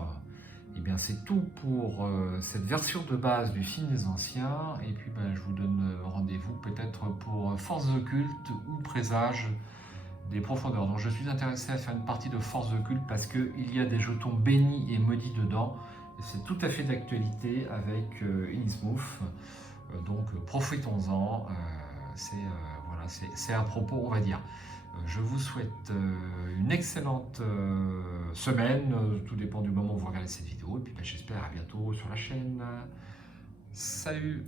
Et bien c'est tout pour cette version de base du Signe des Anciens. Et puis ben, je vous donne rendez-vous peut-être pour Forces occultes ou Présage des profondeurs. Donc je suis intéressé à faire une partie de Forces occultes parce qu'il y a des jetons bénis et maudits dedans. Et c'est tout à fait d'actualité avec Innsmouth. Donc profitons-en. Voilà, c'est à propos, on va dire. Je vous souhaite une excellente semaine, tout dépend du moment où vous regardez cette vidéo, et puis ben, j'espère à bientôt sur la chaîne. Salut!